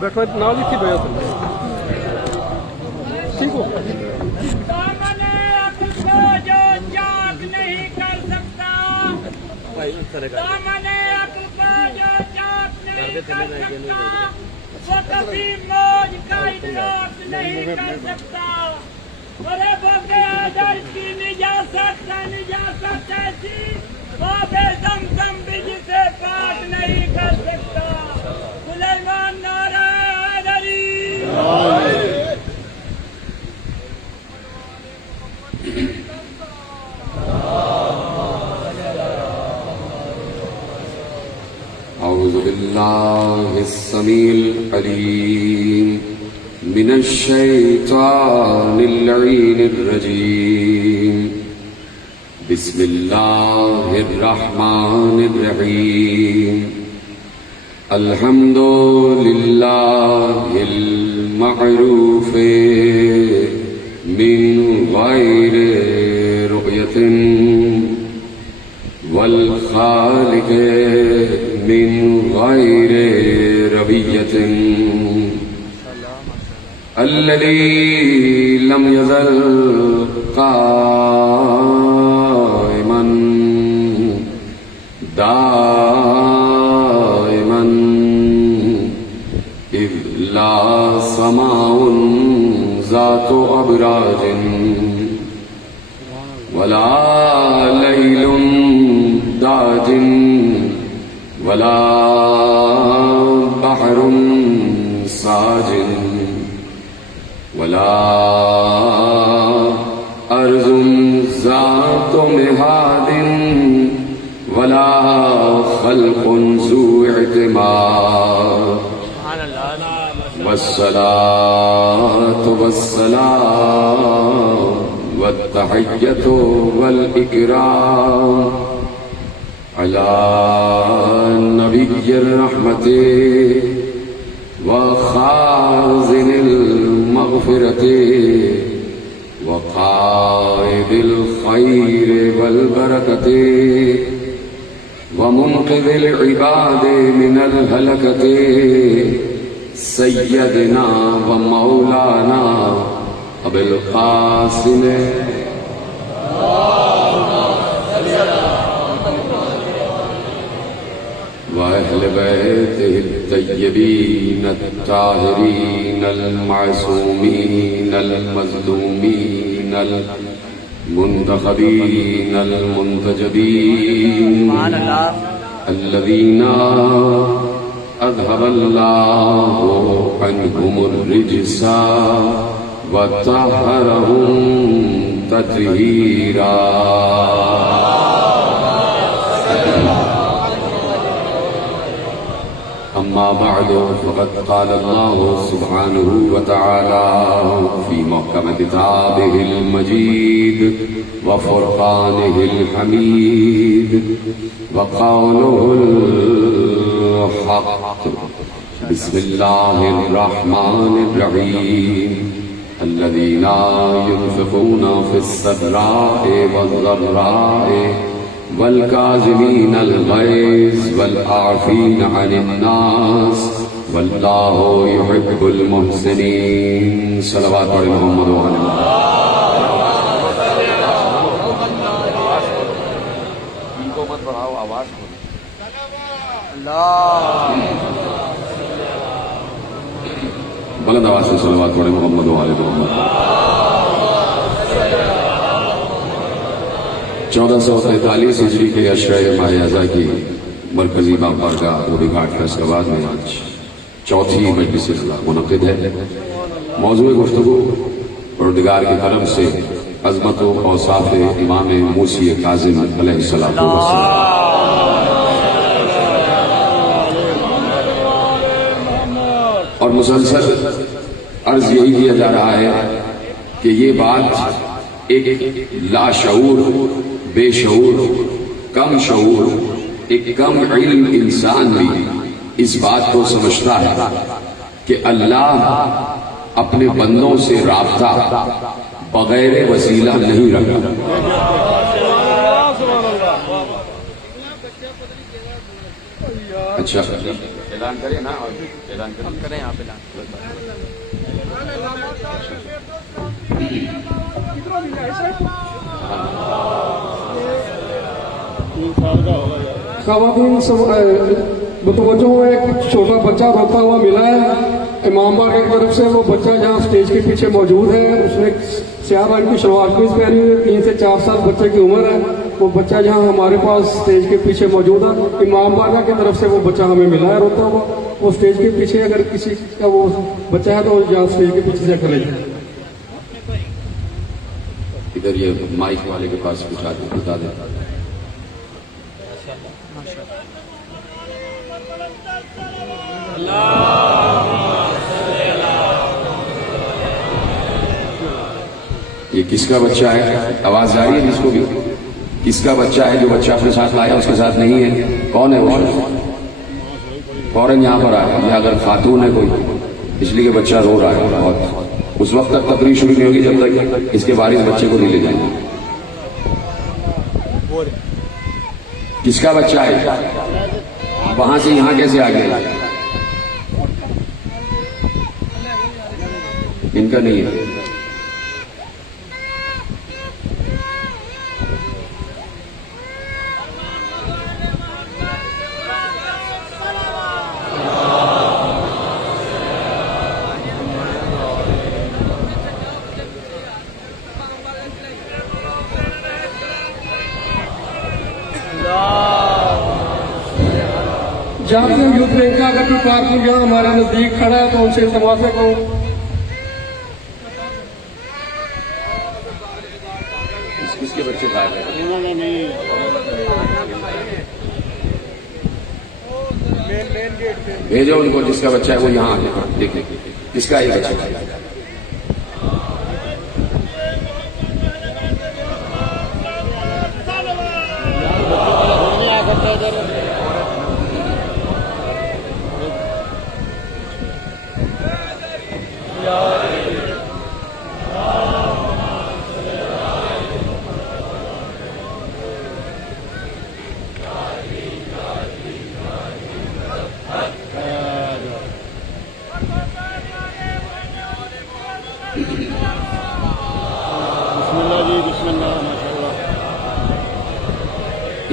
بیٹھو نال ہی بھیا ٹھیک ہو وہ کبھی موج کا ادراک نہیں کر سکتا ارے وہ گیا در کی نجاست ایسی وہ بے زمزم بھی جسے پاک نہیں کر سکتا سلیمان نعرہ حیدری أعوذ بالله السميع العليم من الشيطان اللعين الرجيم بسم الله الرحمن الرحيم الحمد لله المعروف من غير رؤية والخالق من غير ربية الذي لم يزل قائما دائما إذ لا سماء ذات أبراج ولا ليل داج ولا بحر ساج ولا أرض ذات مهاد ولا خلق ذو اعتماد والصلاة والسلام والتحية والإكرام على نبي الرحمة وخازن المغفرة وقائد الخير والبركة ومنقذ العباد من الهلكة سيدنا ومولانا أبي القاسم وأهل بيته الطيبين الطاهرين المعصومين المظلومين المنتخبين المنتجبين الذين أذهب الله عنهم الرجس وطهرهم تطهيرا أما بعد فقد قال الله سبحانه وتعالى في محكم كتابه المجيد وفرقانه الحميد وقوله الحق بسم الله الرحمن الرحيم الذين ينفقون في السراء والضراء والكاظمين الغيظ والعافين عن الناس والله يحب المحسنين صلوات على محمد وعلى بلند آواز سے صلوات پڑھیں محمد وعلى محمد 1443 ہجری کے اشرۂ ماہ اعضا کی مرکزی باغ بارگاہ روبی گھاٹ فیصل آباد میں آج چوتھی مجلس منعقد ہے۔ موضوع گفتگو پروردگار کے کرم سے عظمت و اوصاف امام موسی کاظم علیہ السلام اور مسلسل عرض یہی کیا جا رہا ہے کہ یہ بات ایک لاشعور، بے شعور، کم شعور، ایک کم علم انسان بھی اس بات کو سمجھتا ہے کہ اللہ اپنے بندوں سے رابطہ بغیر وسیلہ نہیں رکھتا۔ اچھا اعلان کریں نا، اور اعلان کریں آپ اعلان. خواتین متوجہ ہو، ایک چھوٹا بچہ روتا ہوا ملا ہے امام باغ کی طرف سے. وہ بچہ جہاں اسٹیج کے پیچھے موجود ہے، اس نے سیاہ رنگ کی شلوار قمیض پہنی ہوئی ہے. 3 سے 4 سال بچے کی عمر ہے. وہ بچہ جہاں ہمارے پاس اسٹیج کے پیچھے موجود ہے، امام باغ کی طرف سے وہ بچہ ہمیں ملا ہے روتا ہوا. وہ اسٹیج کے پیچھے اگر کسی کا وہ بچہ ہے تو جہاں اسٹیج کے پیچھے سے کھڑے جائے. ادھر یہ مائک والے کے پاس بتا دیں. یہ کس کا بچہ ہے؟ آواز جا رہی ہے جس کو بھی؟ کس کا بچہ ہے جو بچہ اپنے ساتھ لایا اس کے ساتھ نہیں ہے؟ کون ہے وہ؟ فوراً یہاں پر آئے. یا اگر خاتون ہے کوئی، اس لیے کہ بچہ رو رہا ہے بہت، اس وقت تک تقریر شروع نہیں ہوگی جب تک اس کے وارث بچے کو نہیں لے جائیں گے. کس کا بچہ ہے؟ وہاں سے یہاں کیسے آ گیا؟ ان کا نہیں ہے. جہاں سے یوتھ رینک کا اگر کوئی کارکن یہاں ہمارے نزدیک کھڑا ہے تو ان سے التماس ہے کہ کس کے بچے بھائی بھیجو ان کو، جس کا بچہ ہے وہ یہاں آ دیکھ لیں کس کا یہ بچہ ہے.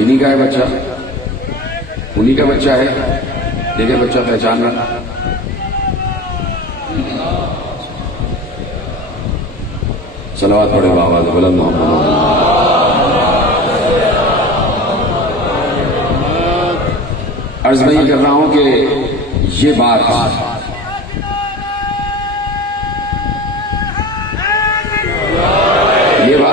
انہی کا ہے بچہ، انہی کا بچہ ہے. دیکھیں بچہ پہچان رہا. صلوات پڑھے بابا بلند محمد. عرض میں یہ کر رہا ہوں کہ یہ بات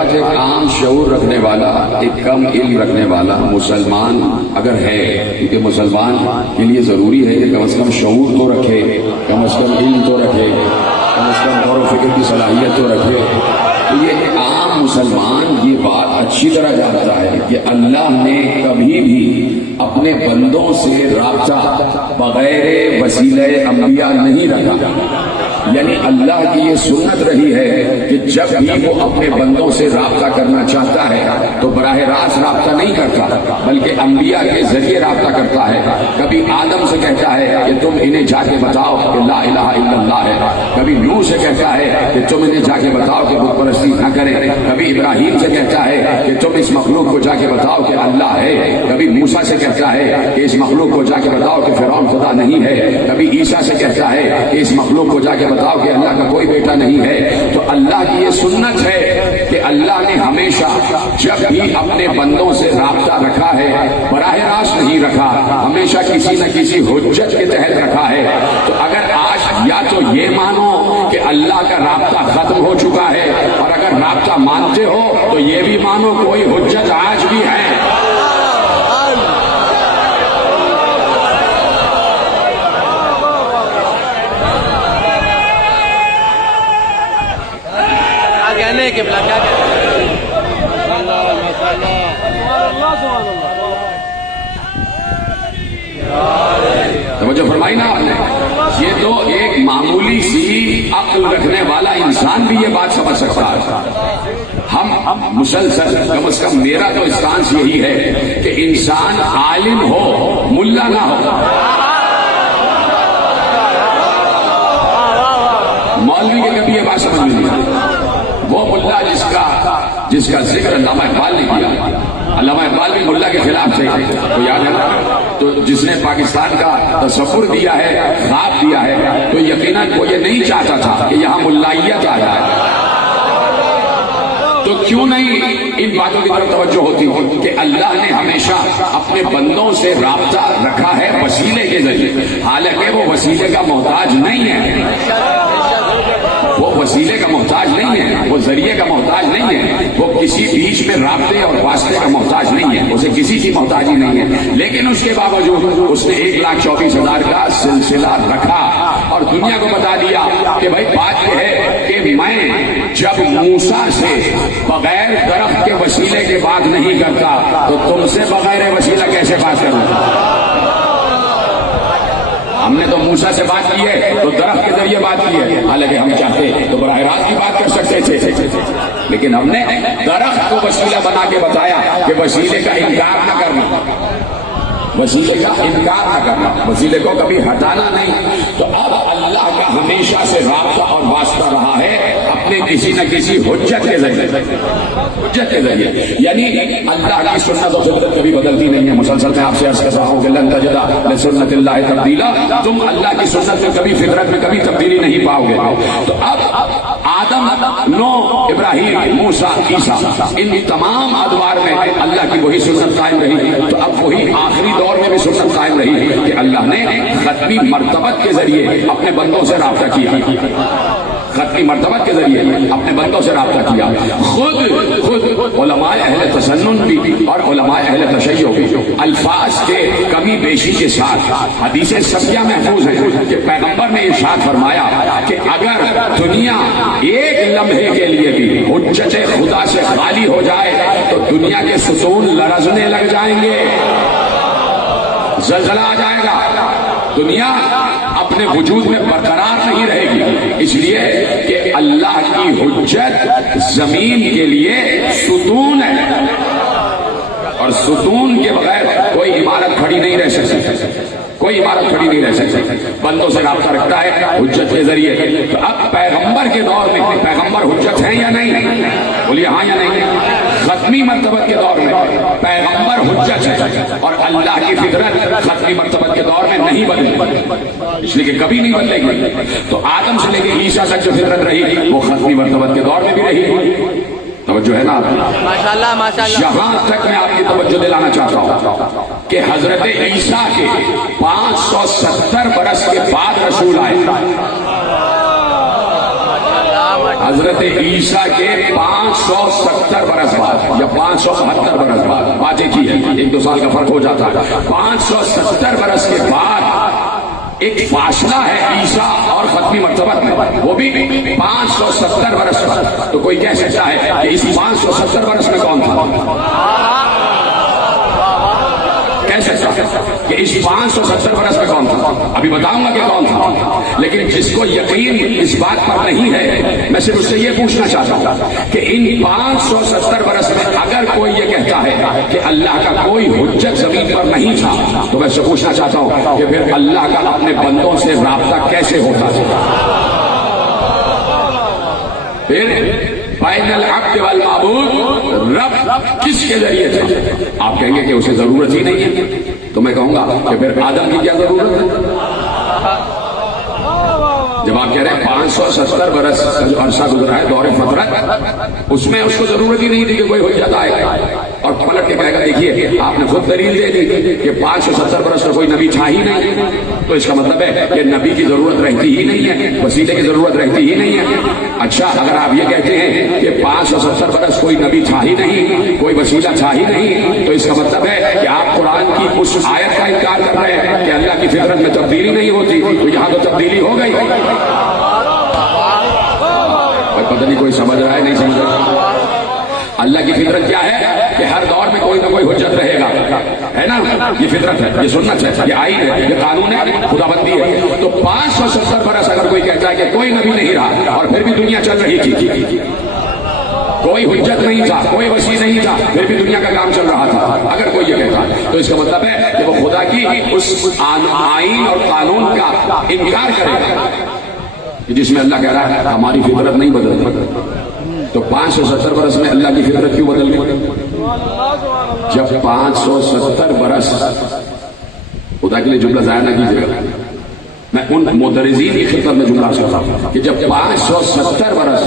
ایک عام شعور رکھنے والا، ایک کم علم رکھنے والا مسلمان اگر ہے، کیونکہ مسلمان کے لیے ضروری ہے کہ کم از کم شعور تو رکھے، کم از کم علم تو رکھے، کم از کم غور و فکر کی صلاحیت تو رکھے. تو یہ ایک عام مسلمان یہ بات اچھی طرح جانتا ہے کہ اللہ نے کبھی بھی اپنے بندوں سے رابطہ بغیر وسیلہ انبیاء نہیں رکھا. یعنی اللہ کی یہ سنت رہی ہے کہ جب بھی وہ اپنے بندوں سے رابطہ کرنا چاہتا ہے تو براہ راست رابطہ نہیں کرتا، بلکہ انبیاء کے ذریعے رابطہ کرتا ہے. کبھی آدم سے کہتا ہے کہ تم انہیں جا کے بتاؤ کہ لا الہ الا اللہ ہے. کبھی نوح سے کہتا ہے کہ تم انہیں جا کے بتاؤ کہ بت پرستی نہ کریں. کبھی ابراہیم سے کہتا ہے کہ تم اس مخلوق کو جا کے بتاؤ کہ اللہ ہے. کبھی موسیٰ سے کہتا ہے کہ اس مخلوق کو جا کے بتاؤ کہ فرعون خدا نہیں ہے. کبھی عیسیٰ سے کہتا ہے کہ اس مخلوق کو جا کے بتاؤ کہ اللہ کا کوئی بیٹا نہیں ہے. تو اللہ کی یہ سنت ہے کہ اللہ نے ہمیشہ جب بھی اپنے بندوں سے رابطہ رکھا ہے براہ راست نہیں رکھا، ہمیشہ کسی نہ کسی حجت کے تحت رکھا ہے. تو اگر آج یا تو یہ مانو کہ اللہ کا رابطہ ختم ہو چکا ہے، اور اگر رابطہ مانتے ہو تو یہ بھی مانو کوئی حجت آج بھی ہے. توجہ فرمائی نا آپ نے. یہ تو ایک معمولی سی عقل رکھنے والا انسان بھی یہ بات سمجھ سکتا ہے. ہم ہم مسلسل کم از کم میرا تو اسٹانس یہی ہے کہ انسان عالم ہو ملا نہ ہو. مولوی کے کبھی یہ بات سمجھ میں نہیں آئی. وہ ملا جس کا ذکر علامہ اقبال نے کیا. علامہ اقبال بھی ملا کے خلاف تھے, تو یاد ہے نا. تو جس نے پاکستان کا تصور دیا ہے, خواب دیا ہے, تو یقیناً وہ یہ نہیں چاہتا تھا کہ یہاں ملائیت آ جائے. تو کیوں نہیں ان باتوں کی طرف توجہ ہوتی کہ اللہ نے ہمیشہ اپنے بندوں سے رابطہ رکھا ہے وسیلے کے ذریعے, حالانکہ وہ وسیلے کا محتاج نہیں ہے. وہ وسیلے کا محتاج نہیں ہے, وہ ذریعے کا محتاج نہیں ہے, وہ کسی بیچ میں رابطے اور واسطے کا محتاج نہیں ہے, اسے کسی کی محتاجی نہیں ہے. لیکن اس کے باوجود اس نے 1,24,000 کا سلسلہ رکھا اور دنیا کو بتا دیا کہ بھائی بات یہ ہے کہ میں جب موسیٰ سے بغیر درخت کے وسیلے کے بات نہیں کرتا تو تم سے بغیر وسیلہ کیسے بات کروں. ہم نے تو موسیٰ سے بات کی ہے تو درخت کے ذریعے بات کی ہے, حالانکہ ہم چاہتے تو براہ راست کی بات کر سکتے تھے, لیکن ہم نے درخت کو وسیلہ بنا کے بتایا کہ وسیلے کا انکار نہ کرنا, وسیلے کا انکار نہ کرنا, وسیلے کو کبھی ہٹانا نہیں. تو اب اللہ کا ہمیشہ سے رابطہ اور واسطہ رہا ہے اپنے کسی نہ کسی حجت کے ذریعے, حجت کے ذریعے. یعنی اللہ کی سنت و فطرت کبھی بدلتی نہیں ہے. مسلسل میں آپ سے عرض کر رہا ہوں کہ لن تجد لسنت اللہ تبدیلا, تم اللہ کی سنت میں کبھی فطرت میں کبھی تبدیلی نہیں پاؤ گے. تو اب آدم, نوح, ابراہیم, موسیٰ, عیسیٰ, ان تمام ادوار میں اللہ کی وہی سنت قائم رہی. تو اب وہی آخری دور میں بھی سنت قائم رہی کہ اللہ نے ختمی مرتبت کے ذریعے اپنے بندوں سے رابطہ کیا, ختمی مرتبت کے ذریعے اپنے بندوں سے رابطہ کیا. خود علماء اہل تسنن بھی اور علماء اہل تشیع بھی الفاظ کے کمی بیشی کے ساتھ حدیثیں سبیہ محفوظ ہیں کہ پیغمبر نے ارشاد فرمایا کہ اگر دنیا ایک لمحے کے لیے بھی حجت خدا سے خالی ہو جائے تو دنیا کے ستون لرزنے لگ جائیں گے, زلزلہ آ جائے گا, دنیا اپنے وجود میں برقرار نہیں رہے گی. اس لیے کہ اللہ کی حجت زمین کے لیے ستون ہے, اور ستون کے بغیر کوئی عمارت کھڑی نہیں رہ سکتی, کوئی عمارت کھڑی نہیں رہ سکتی. بندوں سے رابطہ رکھتا ہے حجت کے ذریعے. تو اب پیغمبر کے دور میں پیغمبر حجت ہیں یا نہیں؟ بولیے ہاں یا نہیں. ختمی مرتبت کے دور میں پیغمبر حجت ہے اور اللہ کی فطرت ختمی مرتبت کے دور میں نہیں بدلے, اس لیے کہ کبھی نہیں بدلے گی. تو آدم سے لے کے عیسیٰ تک جو فطرت رہی وہ ختمی مرتبت کے دور میں بھی رہی. توجہ ہے نا ماشاءاللہ ماشاءاللہ. یہاں تک میں آپ کی توجہ دلانا چاہتا ہوں کہ حضرت عیسیٰ کے 570 برس کے بعد رسول آئے. حضرت عیسیٰ کے 570 برس بعد یا 572 برس بعد, بات ایک ہی ہے, 1-2 سال کا فرق ہو جاتا ہے. 570 برس کے بعد ایک فاصلہ ہے عیسیٰ اور ختمی مرتبت میں, وہ بھی 570 برس کا. تو کوئی کہہ سکتا ہے کہ اس 570 برس میں کون تھا؟ کہہ سکتا ہے کہ اس 570 برس میں کون تھا؟ ابھی بتاؤں گا کہ کون تھا. لیکن جس کو یقین اس بات پر نہیں ہے, میں صرف اس سے یہ پوچھنا چاہتا ہوں کہ ان 570 برس میں اگر کوئی یہ کہتا ہے کہ اللہ کا کوئی حجت زمین پر نہیں تھا, تو میں سے پوچھنا چاہتا ہوں کہ پھر اللہ کا اپنے بندوں سے رابطہ کیسے ہوتا تھا؟ پھر بین العبد والمعبود رب کس کے ذریعے تھا؟ آپ کہیں گے کہ اسے ضرورت ہی نہیں ہے, تو میں کہوں گا کہ پھر آدم کی کیا ضرورت ہے؟ جب آپ کہہ رہے ہیں 570 برس کا جو عرصہ گزرا ہے دور فطرت, اس میں اس کو ضرورت ہی نہیں تھی کہ کوئی حجت آئے اور پلٹ کے کہے گا دیکھیے آپ نے خود دلیل دے دی کہ 570 برس کا کوئی نبی تھا ہی نہیں. تو اس کا مطلب ہے کہ نبی کی ضرورت رہتی ہی نہیں ہے, وسیلے کی ضرورت رہتی ہی نہیں ہے. اچھا, اگر آپ یہ کہتے ہیں کہ 570 برس کوئی نبی تھا ہی نہیں, کوئی وسیلہ تھا ہی نہیں, تو اس کا مطلب ہے کہ آپ قرآن کی اس آیت کا انکار کر رہے ہیں کہ اللہ کی فطرت میں تبدیلی نہیں ہوتی. تو یہاں تو تبدیلی ہو گئی. پتہ نہیں کوئی سمجھ رہا ہے نہیں سمجھ رہا. اللہ کی فطرت کیا ہے کہ ہر دور میں کوئی نہ کوئی حجت رہے گا, ہے نا. یہ فطرت ہے, یہ سنت ہے, یہ آئین ہے, یہ قانون ہے, خدا بندی ہے. تو 570 برس اگر کوئی کہتا ہے کہ کوئی نبی نہیں رہا اور پھر بھی دنیا چل رہی تھی, کوئی حجت نہیں تھا، کوئی وسیع نہیں تھا، پھر بھی دنیا کا کام چل رہا تھا، اگر کوئی یہ کہتا تو اس کا مطلب ہے کہ وہ خدا کی اس آئین اور قانون کا انکار کرے گا جس میں اللہ کہہ رہا ہے ہماری فطرت نہیں بدلتی۔ تو 570 برس میں اللہ کی فطرت کیوں بدل گئی؟ جب 570 برس، خدا کے لیے جملہ ضائع نہ کیجیے گا، میں ان مدرسین کی خدمت میں جملہ کرتا ہوں کہ جب 570 برس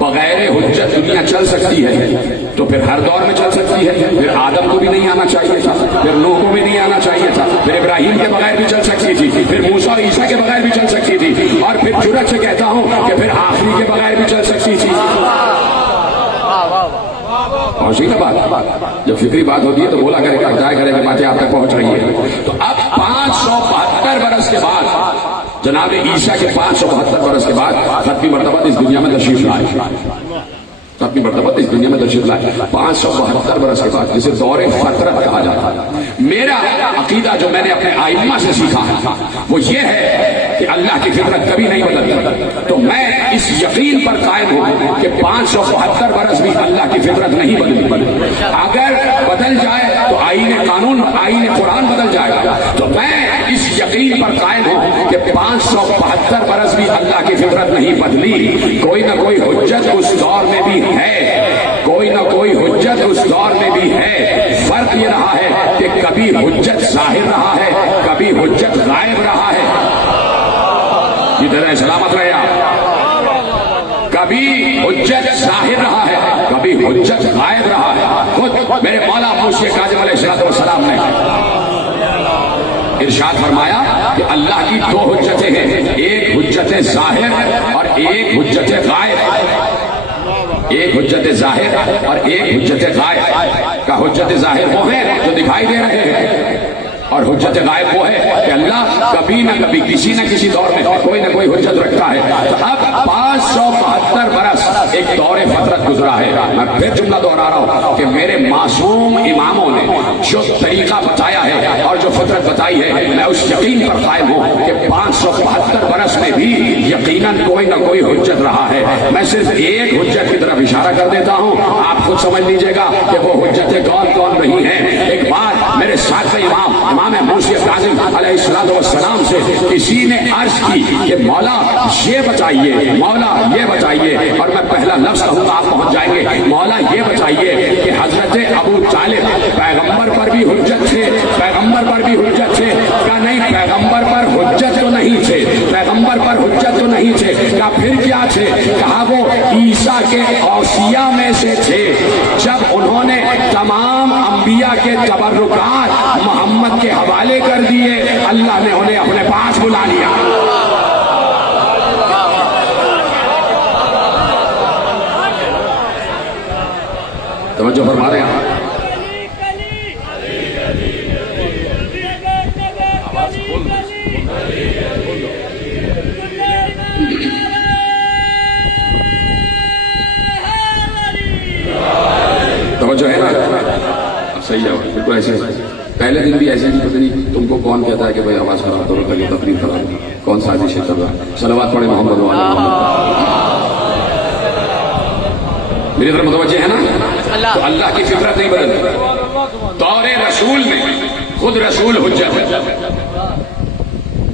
بغیر حجت دنیا چل سکتی ہے تو پھر ہر دور میں چل سکتی ہے۔ پھر آدم کو بھی نہیں آنا چاہیے تھا، پھر نوح کو بھی نہیں آنا چاہیے تھا، پھر ابراہیم کے بغیر بھی چل سکتی تھی، پھر موسیٰ اور عیسیٰ کے بغیر بھی چل سکتی تھی، اور پھر جرأت سے کہتا ہوں کہ پھر آخری کے بغیر بھی چل سکتی تھی۔ اور صحیح نا بات؟ جب فکری بات ہوتی ہے تو بولا کرے گا، بتایا کرے گا، باتیں آپ تک پہنچ رہی ہیں۔ تو اب 572 برس کے بعد جناب عیسیٰ کے 572 برس کے بعد ختمی مرتبہ اس دنیا میں تشریف لائے، ختمی مرتبہ اس دنیا میں تشریف لائے 572 برس کے بعد، جسے دور فطرت کہا جاتا ہے۔ میرا عقیدہ جو میں نے اپنے ائمہ سے سیکھا وہ یہ ہے کہ اللہ کی فطرت کبھی نہیں بدلتی، تو میں اس یقین پر قائم ہوں کہ 572 برس بھی اللہ کی فطرت نہیں بدلی۔ اگر بدل جائے تو آئین قانون، آئین قرآن بدل جائے گا، تو میں اس یقین پر قائم ہوں کہ 572 برس بھی اللہ کی فطرت نہیں بدلی۔ کوئی نہ کوئی حجت اس دور میں بھی ہے، کوئی نہ کوئی حجت اس دور میں بھی ہے۔ فرق یہ رہا ہے کہ کبھی حجت ظاہر رہا ہے، کبھی حجت غائب رہا ہے۔ یہ طرح سلامت رہے آپ، کبھی حجت ظاہر رہا ہے، کبھی حجت غائب رہا ہے۔ خود میرے مولا موسی کاظم علیہ السلام نے ارشاد فرمایا کہ اللہ کی دو حجتیں ہیں، ایک حجت ظاہر اور ایک حجت غائب، ایک حجت ظاہر اور ایک حجت غائب۔ کا حجت ظاہر وہ ہے جو دکھائی دے رہے ہیں، اور حجت غائب وہ ہے کہ اللہ کبھی نہ کبھی کسی نہ کسی دور میں کوئی نہ کوئی حجت رکھتا ہے۔ تو اب 572 برس ایک دور فطرت گزرا ہے۔ میں پھر جملہ دوہرا رہا ہوں کہ میرے معصوم اماموں نے جو طریقہ بتایا ہے اور جو فطرت بتائی ہے، میں اس یقین پر قائم ہوں کہ 572 برس میں بھی یقیناً کوئی نہ کوئی حجت رہا ہے۔ میں صرف ایک حجت کی طرف اشارہ کر دیتا ہوں، آپ خود سمجھ لیجئے گا کہ وہ حجتیں کون کون رہی ہیں۔ ایک بار میرے ساتھ امام موسی کاظم علیہ السلام سے کسی نے عرض کی کہ مولا یہ بتائیے، مولا یہ بتائیے، اور میں پہلا لفظ کہوں گا آپ پہنچ جائیں گے، مولا یہ بتائیے کہ حضرت ابو طالب پیغمبر پر بھی حجت تھے، پیغمبر پر بھی حجت تھے؟ کہا نہیں، پیغمبر پر حجت تو نہیں تھے، پیغمبر پر حجت تو نہیں تھے۔ کہا پھر کیا تھے؟ کہا وہ عیسیٰ کے اوصیاء میں سے تھے، جب انہوں نے تمام انبیاء کے تبرکات محمد کے حوالے کر دیے، اللہ نے انہیں اپنے پاس بلا لیا۔ توجہ فرما رہے ہیں؟ توجہ ہے نا؟ صحیح ہے، بالکل ایسے پہلے دن بھی ایسے نہیں، پتہ نہیں تم کو کون کہتا ہے کہ بھائی آواز خراب کرو تاکہ تقریر خراب ہو، کون سازش کر رہا ہے؟ صلوات پڑھے محمد وعلی محمد۔ میری طرف متوجہ ہے نا؟ تو اللہ کی فطرت نہیں بدلتی۔ دور رسول میں خود رسول حجت ہے،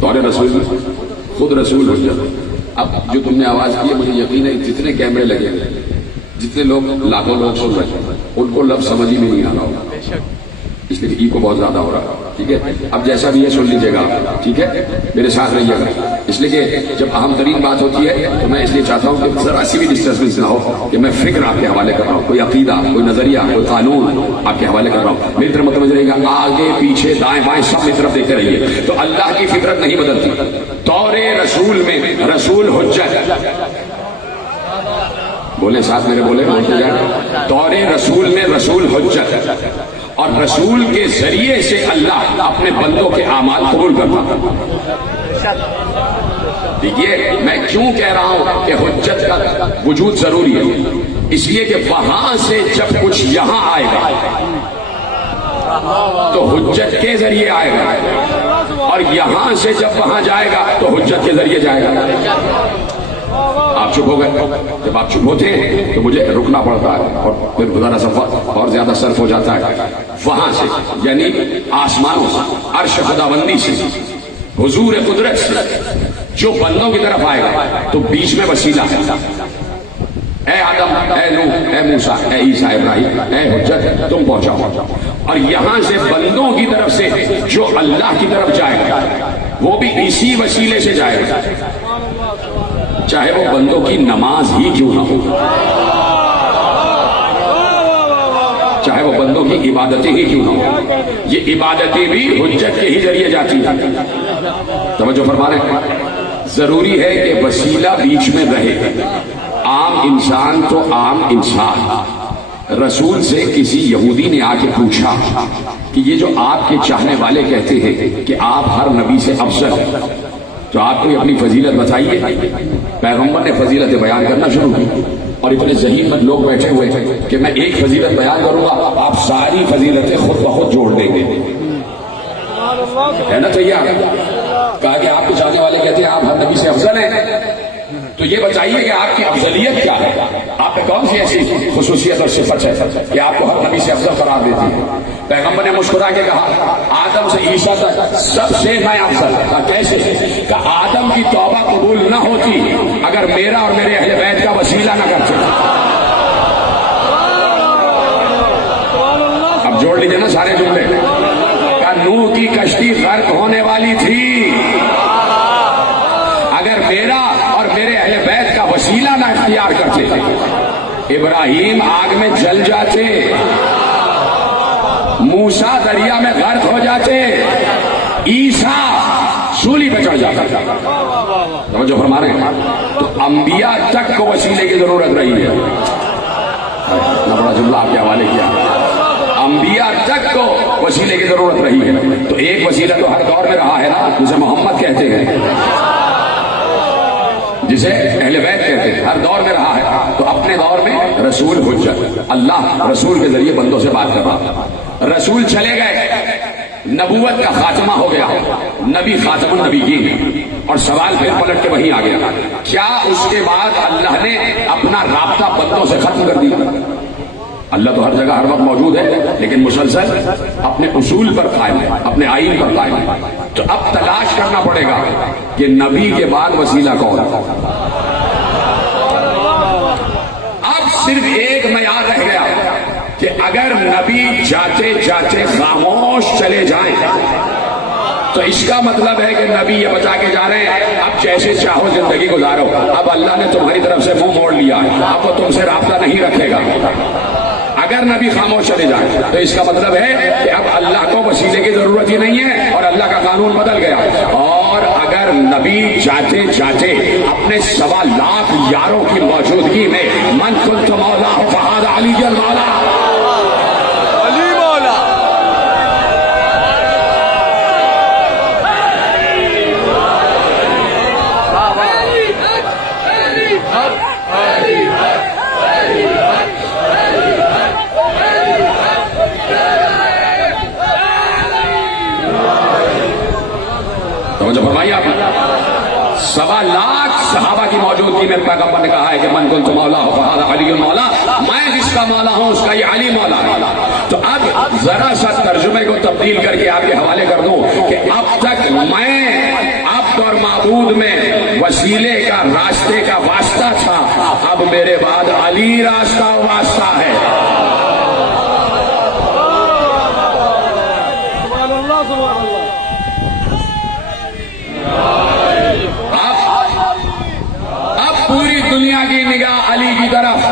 دور رسول میں خود رسول حجت ہے۔ اب جو تم نے آواز کی ہے، مجھے یقین ہے جتنے کیمرے لگے ہیں، جتنے لوگ لاکھوں لوگ سن رہے ہیں، ان کو لفظ سمجھ ہی میں نہیں آ رہا ہوگا، اس لیے ای کو بہت زیادہ ہو رہا ہے۔ ٹھیک ہے، اب جیسا بھی ہے سن لیجیے گا، ٹھیک ہے، میرے ساتھ رہیے گا، اس لیے کہ جب اہم ترین بات ہوتی ہے تو میں اس لیے چاہتا ہوں کہ ذرا سی بھی ڈسٹربنس نہ ہو، کہ میں فکر آپ کے حوالے کر رہا ہوں، کوئی عقیدہ، کوئی نظریہ، کوئی قانون آپ کے حوالے کر رہا ہوں، میری طرف متوجہ رہے گا، آگے پیچھے دائیں بائیں سب میری طرف دیکھتے رہیے۔ تو اللہ کی فطرت نہیں بدلتی، دور رسول میں رسول حجت، بولے ساتھ میرے، بولے دور رسول میں رسول حجت، اور رسول کے ذریعے سے اللہ اپنے بندوں کے اعمال قبول کرتا۔ دیکھیے میں کیوں کہہ رہا ہوں کہ حجت کا وجود ضروری ہے، اس لیے کہ وہاں سے جب کچھ یہاں آئے گا تو حجت کے ذریعے آئے گا، اور یہاں سے جب وہاں جائے گا تو حجت کے ذریعے جائے گا۔ آپ چپ ہو گئے. جب آپ چپ ہوتے ہیں تو مجھے رکنا پڑتا ہے اور پھر ذرا سا اور زیادہ صرف ہو جاتا ہے. وہاں سے یعنی آسمانوں سے، عرش خداوندی سے، حضور قدرت سے جو بندوں کی طرف آئے گا تو بیچ میں وسیلہ ہے. اے آدم، اے نوح، اے موسیٰ، اے عیسیٰ، ابراہیم، اے حجت، تم پہنچاؤ. اور یہاں سے بندوں کی طرف سے جو اللہ کی طرف جائے گا وہ بھی اسی وسیلے سے جائے گا، چاہے وہ بندوں کی نماز ہی کیوں نہ ہو، چاہے وہ بندوں کی عبادتیں ہی کیوں نہ ہو. یہ عبادتیں بھی حجت کے ہی ذریعے جاتی ہیں. توجہ فرما رہے ہیں. ضروری ہے کہ وسیلہ بیچ میں رہے. عام انسان تو عام انسان. رسول سے کسی یہودی نے آ کے پوچھا کہ یہ جو آپ کے چاہنے والے کہتے ہیں کہ آپ ہر نبی سے افضل ہیں، تو آپ کو اپنی فضیلت بتائیے. پیغمبر نے فضیلت بیان کرنا شروع کی اور اتنے ذہین مند لوگ بیٹھے ہوئے ہیں کہ میں ایک فضیلت بیان کروں گا، آپ ساری فضیلتیں خود بخود جوڑ دیں گے. ہے نا تیار؟ کہا کہ آپ کے چاہنے والے کہتے ہیں آپ ہر نبی سے افضل ہیں، تو یہ بتائیے کہ آپ کی افضلیت کیا ہے، آپ میں کون سی ایسی خصوصیت اور صفت ہے کہ آپ کو ہر نبی سے افضل قرار دیتی ہے. پیغمبر نے مسکرا کے کہا آدم سے عیسیٰ تک سب سے میں افضل. کہا کیسے؟ کہ آدم کی توبہ قبول نہ ہوتی اگر میرا اور میرے اہل بیت کا وسیلہ نہ کرتے. اب جوڑ لیجیے نا سارے جملے. کہ نوح کی کشتی غرق ہونے والی تھی اگر میرا اور میرے اہل بیت کا وسیلہ نہ اختیار کرتے. ابراہیم آگ میں جل جاتے، موسیٰ دریا میں غرق ہو جاتے، عیسیٰ سولی پہ چڑھ جاتا. جو فرما رہے ہیں تو انبیاء تک کو وسیلے کی ضرورت رہی ہے. بڑا جملہ آپ کے حوالے کیا. انبیاء تک کو وسیلے کی ضرورت رہی ہے. تو ایک وسیلہ تو ہر دور میں رہا ہے نا، جسے محمد کہتے ہیں، جسے اہل بیت کہتے ہیں، ہر دور میں رہا ہے. تو اپنے دور میں رسول حجت، اللہ رسول کے ذریعے بندوں سے بات کر رہا. رسول چلے گئے، نبوت کا خاتمہ ہو گیا، نبی خاتم النبیین، اور سوال پھر پلٹ کے وہیں آ گیا. کیا اس کے بعد اللہ نے اپنا رابطہ بندوں سے ختم کر دیا؟ اللہ تو ہر جگہ ہر وقت موجود ہے لیکن مسلسل اپنے اصول پر قائم ہے، اپنے آئین پر قائم ہے. تو اب تلاش کرنا پڑے گا کہ نبی کے بعد وسیلہ کون. اب صرف ایک معیار رہ گیا کہ اگر نبی جاتے جاتے خاموش چلے جائیں تو اس کا مطلب ہے کہ نبی یہ بتا کے جا رہے ہیں اب جیسے چاہو زندگی گزارو، اب اللہ نے تمہاری طرف سے منہ موڑ لیا، اب وہ تم سے رابطہ نہیں رکھے گا. اگر نبی خاموش چلے جائے تو اس کا مطلب ہے کہ اب اللہ کو وسیلے کی ضرورت ہی نہیں ہے اور اللہ کا قانون بدل گیا. اور اگر نبی جاتے جاتے اپنے 1.25 لاکھ یاروں کی موجودگی میں من کنت مولا فہذا علی المولا، علی مولا، فرمائیے آپ 1.25 لاکھ صحابہ کی موجودگی میں پیغمبر نے کہا ہے کہ من کنت مولا فہذا علی المولا، میں جس کا مولا ہوں اس کا یہ علی مولا. تو اب ذرا سا ترجمے کو تبدیل کر کے آپ کے حوالے کر دوں کہ اب تک میں عبد اور معبود میں وسیلے کا، راستے کا واسطہ تھا، اب میرے بعد علی راستہ و واسطہ ہے. دنیا کی نگاہ علی کی طرف.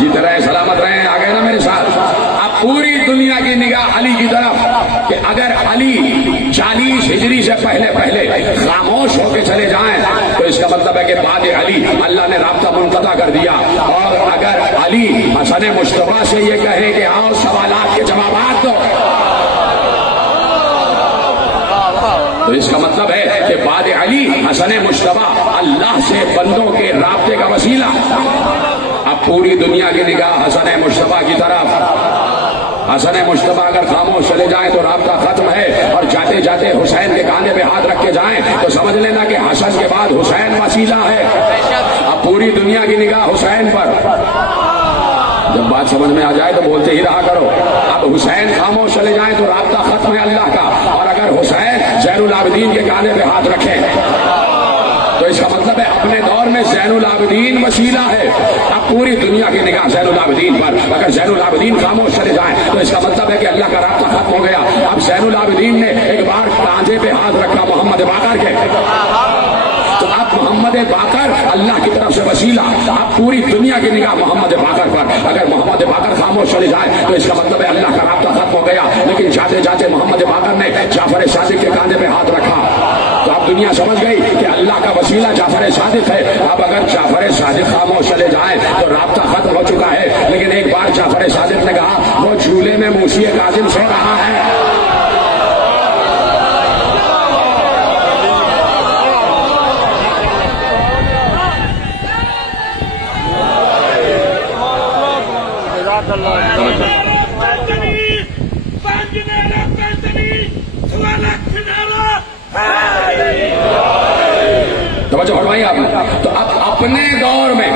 جی طرح سلامت رہیں، آ گئے نا میرے ساتھ. اب پوری دنیا کی نگاہ علی کی طرف کہ اگر علی 40 ہجری سے پہلے خاموش ہو کے چلے جائیں تو اس کا مطلب ہے کہ بعد علی اللہ نے رابطہ منقطع کر دیا. اور اگر علی حسن مصطفیٰ سے یہ کہے کہ آؤ سوالات کے جوابات دو تو اس کا مطلب ہے کہ بعد علی حسن مصطفیٰ اللہ سے بندوں کے رابطے کا وسیلہ. اب پوری دنیا کی نگاہ حسن مصطفیٰ کی طرف. حسن مصطفیٰ اگر خاموش چلے جائیں تو رابطہ ختم ہے، اور جاتے جاتے جاتے حسین کے کاندھے پہ ہاتھ رکھ کے جائیں تو سمجھ لینا کہ حسن کے بعد حسین وسیلہ ہے. اب پوری دنیا کی نگاہ حسین پر. جب بات سمجھ میں آ جائے تو بولتے ہی رہا کرو. اب حسین خاموش چلے جائیں تو رابطہ ختم ہے اللہ کا. اور اگر حسین زین العابدین کے کاندھے پہ ہاتھ رکھے تو اس کا مطلب ہے اپنے دور میں زین العابدین وسیلہ ہے. اب پوری دنیا کی نگاہ زین العابدین پر. اگر زین العابدین خاموش چلے جائیں تو اس کا مطلب ہے کہ اللہ کا رابطہ ختم ہو گیا. اب زین العابدین نے ایک بار کاندھے پہ ہاتھ رکھا محمد باقر کے, تو اب محمد باقر اللہ کی طرف سے وسیلہ. اب پوری دنیا کی نگاہ محمد باقر پر. اگر محمد باقر خاموش چلے جائے تو اس کا مطلب ہے اللہ کا رابطہ ختم ہو گیا. لیکن جاتے جاتے محمد باقر نے جعفر صادق کے کاندھے پہ ہاتھ رکھا تو اب دنیا سمجھ گئی کہ اللہ کا وسیلہ جعفر صادق ہے. اب اگر جعفر صادق خاموش چلے جائیں تو رابطہ ختم ہو چکا ہے. لیکن ایک بار جعفر صادق نے کہا وہ جھولے میں موسی کاظم سو رہا ہے. توجہ فرمائیے آپ نے. تو اب اپنے دور میں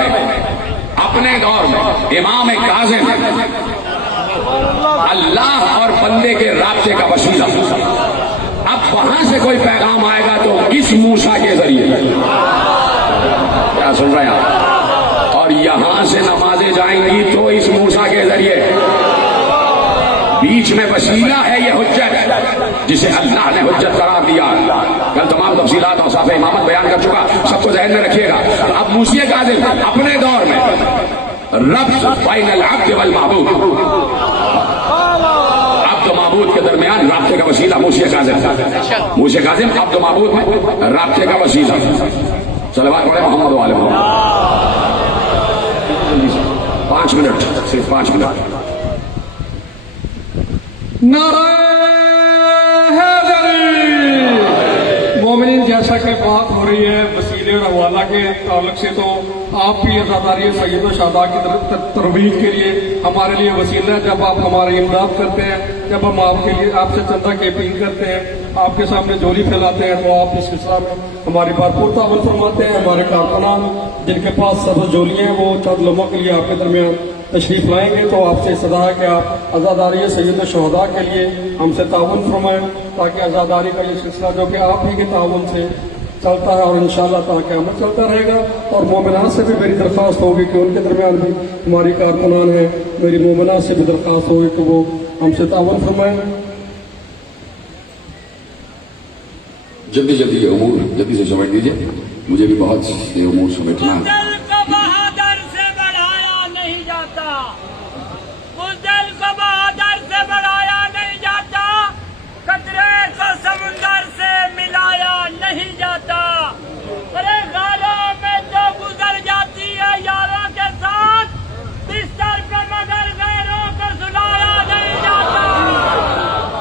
امام کاظم اللہ اور بندے کے رابطے کا وسیلہ. اب وہاں سے کوئی پیغام آئے گا تو اس موسیٰ کے ذریعے, کیا سن رہے ہیں آپ, اور یہاں سے نمازیں جائیں گی تو اس موسیٰ کے ذریعے. بیچ میں وسیلہ ہے یہ حجت جسے اللہ نے حجت قرار دیا. کل تمام تفصیلات اور صاحب امامت بیان کر چکا, سب کو ذہن میں رکھیے گا. اب موسی کاظم اپنے دور میں ربط بین العبد والمعبود, عبد و معبود کے درمیان رابطے کا وسیلہ موسی کاظم عبد و معبود میں رابطے کا وسیلہ. صلوات پڑھیں محمد و آل محمد. 5 منٹ, صرف 5 منٹ. نعرہ حیدری. مومنین, جیسا کہ بات ہو رہی ہے وسیلے اور حوالہ کے تعلق سے, تو آپ بھی عزاداری سید و شہداء کی ترویج کے لیے ہمارے لیے وسیلہ ہے. جب آپ ہماری امداد کرتے ہیں, جب ہم آپ کے لیے آپ سے چندہ کی اپیل کرتے ہیں, آپ کے سامنے جولی پھیلاتے ہیں, تو آپ اس سلسلہ میں ہماری بات پر تعاون فرماتے ہیں. ہمارے کارکنان جن کے پاس سبز جولیاں ہیں وہ چند لمحوں کے لیے آپ کے درمیان تشریف لائیں گے. تو آپ سے صدا ہے کہ آپ عزاداری سید الشہداء کے لیے ہم سے تعاون فرمائیں, تاکہ عزاداری کا یہ سلسلہ جو کہ آپ ہی کے تعاون سے چلتا ہے اور انشاءاللہ تا قیامت چلتا رہے گا. اور مومنات سے بھی میری درخواست ہوگی کہ ان کے درمیان بھی ہماری کارکنان ہیں, میری مومنات سے بھی درخواست ہوگی کہ وہ ہم سے تعاون فرمائیں. جلدی جلدی یہ امور جلدی سے سمیٹ دیجیے, مجھے بھی بہت یہ امور سمیٹنا ہے. دل کو بہادر سے بڑھایا نہیں جاتا, اس دل کو بہادر سے بڑھایا نہیں جاتا, قطرے کو سمندر سے ملایا نہیں جاتا. ارے غاروں میں جو گزر جاتی ہے یاروں کے ساتھ, بستر پہ مگر غیروں کو سلایا نہیں جاتا.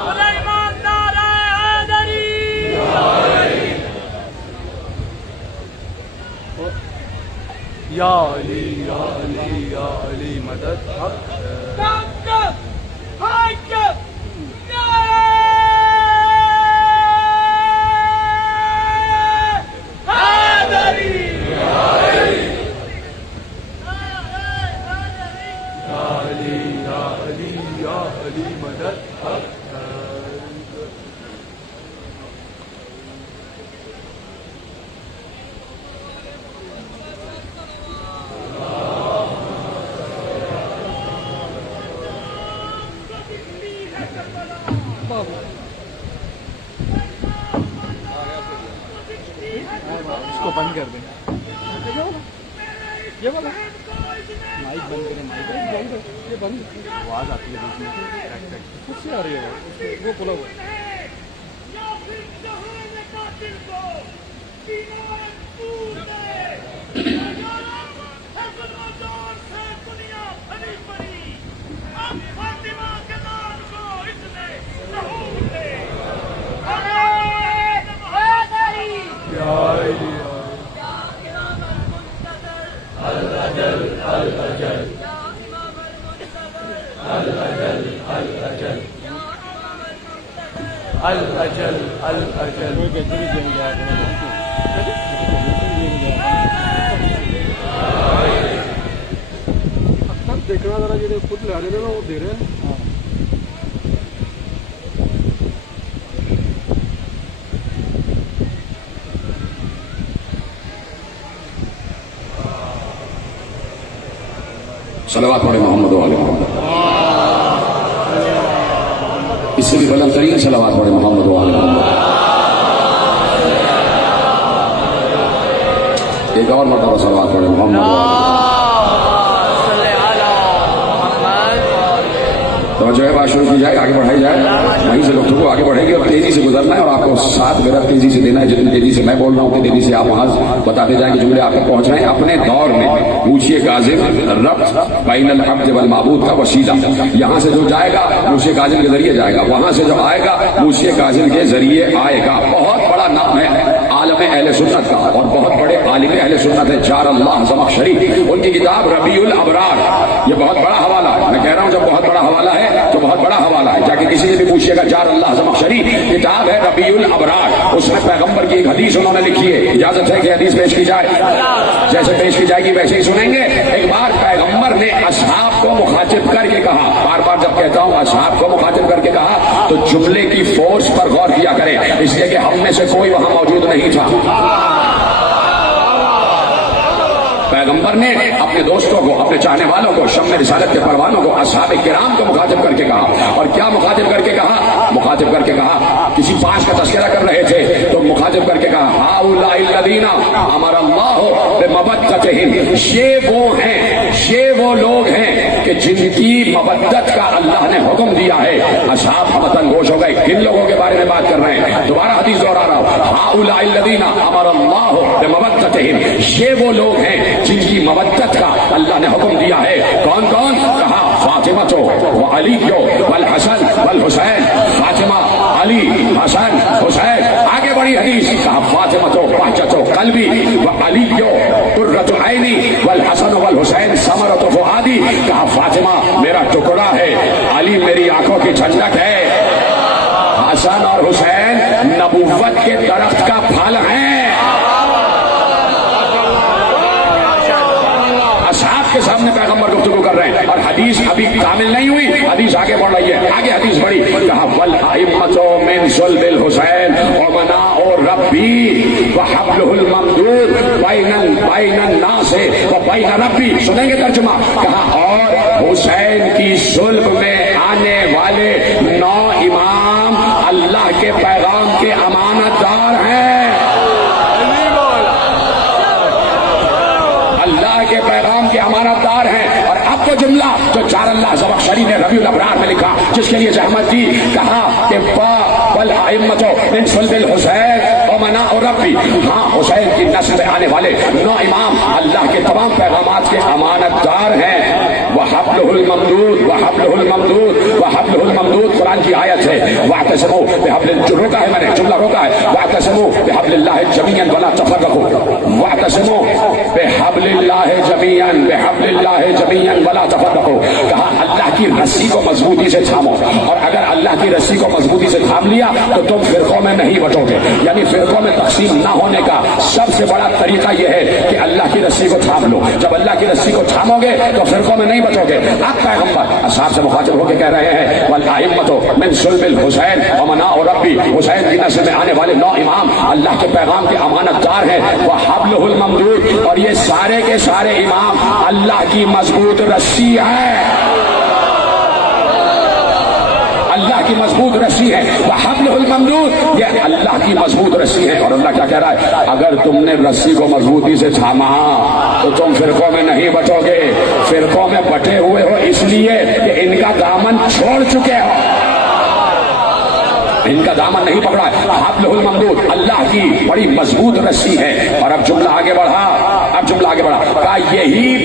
سلیمان نعرہ حیدری. یا علی یا علی یا علی مدد حق. اس کو بند کر دیں, یہ والا مائک بند کریں, مائک یہ بند, آواز آتی ہے بیچ میں کچھ سے آ رہی ہے, وہ کھلا ہوا ہے. الاجل الاجل وہ کہتے ہیں جنگ دیکھنا ذرا جی خود لے رہے نا وہ دے رہے ہیں صلوات پڑھے محمد و آل محمد اس سے بھی بلند ترین صلوات پڑھے محمد و آل محمد ایک اور مرتبہ صلوات پڑھے محمد و آل محمد توجہ ہے بات شروع کی جائے آگے بڑھائی جائے وہیں سے لوگوں کو آگے بڑھے گی اور تیزی سے گزرنا ہے اور آپ کو ساتھ میرا تیزی سے دینا ہے جتنی تیزی سے میں بول رہا ہوں اتنی تیزی سے آپ وہاں بتاتے جائیں کہ جملے آپ تک پہنچ رہے ہیں اپنے دور میں موشی کاظم ربط بین الحق والمعبود کا وسیلہ یہاں سے جو جائے گا موشی کاظم کے ذریعے جائے گا وہاں سے جو آئے گا موشی کاظم کے ذریعے آئے گا بہت بڑا نام ہے عالم اہل سنت کا اور بہت بڑے عالم اہل سنت ہے جار اللہ زمخشری ان کی کتاب ربیع الابرار یہ بہت بڑا حوالہ ہے میں کہہ رہا ہوں جب بہت بڑا حوالہ ہے تو بہت بڑا حوالہ ہے جا کے کسی سے بھی پوچھیے گا جار اللہ زمخشری کتاب ہے ربیع الابرار اس میں پیغمبر کی ایک حدیث انہوں نے لکھی ہے اجازت ہے کہ حدیث پیش کی جائے جیسے پیش کی جائے گی ویسے ہی سنیں گے ایک بار پیغمبر نے اصحاب کو مخاطب کر کے کہا بار بار جب کہتا ہوں اصحاب کو مخاطب کر کے کہا تو جملے کی فورس پر غور کیا کریں اس لیے کہ ہم میں سے کوئی وہاں موجود نہیں تھا پیغمبر نے اپنے دوستوں کو اپنے چاہنے والوں کو شم رسالت کے پروانوں کو اصحاب کرام کو مخاطب کر کے کہا اور کیا مخاطب کر کے کہا مخاطب کر کے کہا کسی پانچ کا تذکرہ کر رہے تھے تو مخاطب کر کے کہا ہؤلاء الذین امر اللہ بمودتہم یہ وہ لوگ ہیں کہ جن کی مودت کا اللہ نے حکم دیا ہے اصحاب وطن گوش ہو گئے کن لوگوں کے بارے میں بات کر رہے ہیں دوبارہ حدیث دوہرا رہا ہوں ہؤلاء الذین امر اللہ بمودتہم یہ وہ لوگ ہیں جن کی مودت کا اللہ نے حکم دیا ہے کون کون کہا فاطمہ و علی والحسن والحسین فاطمہ علی حسن حسین آگے بڑی حدیث کہا فاطمہ بہجت قلبی و علی قرۃ عینی والحسن والحسین ثمرۃ فؤادی کہا فاطمہ میرا ٹکڑا ہے علی میری آنکھوں کی ٹھنڈک ہے حسن اور حسین نبوت کے درخت کا پھل ہیں کے سامنے پیغمبر گفتگو کر رہے ہیں اور حدیث ابھی کامل نہیں ہوئی حدیث آگے بڑھ رہی ہے آگے حدیث بڑھی کہا والائمۃ من صلب الحسین ومناء ربی وحبلہ الممدود بین الناس وبین ربی سنیں گے ترجمہ کہا اور حسین کی صلب میں آنے والے 9 امام اللہ کے پیغام کے امانت دار ہیں کے پیغام کے امانت دار ہیں اور اب وہ جملہ جو جار اللہ زمخشری نے ربیع الابرار میں لکھا جس کے لیے زحمت دی کہا کہ والائمۃ من صلب الحسین ومناء ربی ہاں حسین کی نسل میں آنے والے 9 امام اللہ کے تمام پیغامات کے امانت دار ہیں وحبلہ الممدود وحبلہ الممدود وحبلہ الممدود قرآن کی آیت ہے واعتصموا بحبل روکا ہے میں نے جملہ روکا ہے واعتصموا بحبل اللہ جميعا ولا تفرقوا واعتصموا بحبل اللہ جميعا بحبل اللہ جميعا ولا تفرقوا کہا اللہ کی رسی کو مضبوطی سے تھامو اور اگر اللہ کی رسی کو مضبوطی سے تھام لیا تو تم فرقوں میں نہیں بٹو گے یعنی فرقوں میں تقسیم نہ ہونے کا سب سے بڑا طریقہ یہ ہے کہ اللہ کی رسی کو تھام لو جب اللہ کی رسی کو تھامو گے تو فرقوں میں نہیں بچو گے اب پیغمبر اصحاب سے مخاطب ہو کے کہہ رہے ہیں والائمۃ من صلب الحسین ومناء ربی حسین کی نسل میں آنے والے 9 امام اللہ کے پیغام کے امانت دار ہیں وحبلہ الممدود اور یہ سارے کے سارے امام اللہ کی مضبوط رسی ہے اللہ کی مضبوط رسی ہے وحبلہ الممدود یہ اللہ کی مضبوط رسی ہے اور اللہ کیا کہہ رہا ہے اگر تم نے رسی کو مضبوطی سے تھاما تو تم فرقوں میں نہیں بچو گے فرقوں میں بٹے ہوئے ہو اس لیے کہ ان کا دامن چھوڑ چکے ہو ان کا دامن نہیں پکڑا ہے حبلہ الممدود اللہ کی بڑی مضبوط رسی ہے اور اب جملہ آگے بڑھا کہا یہی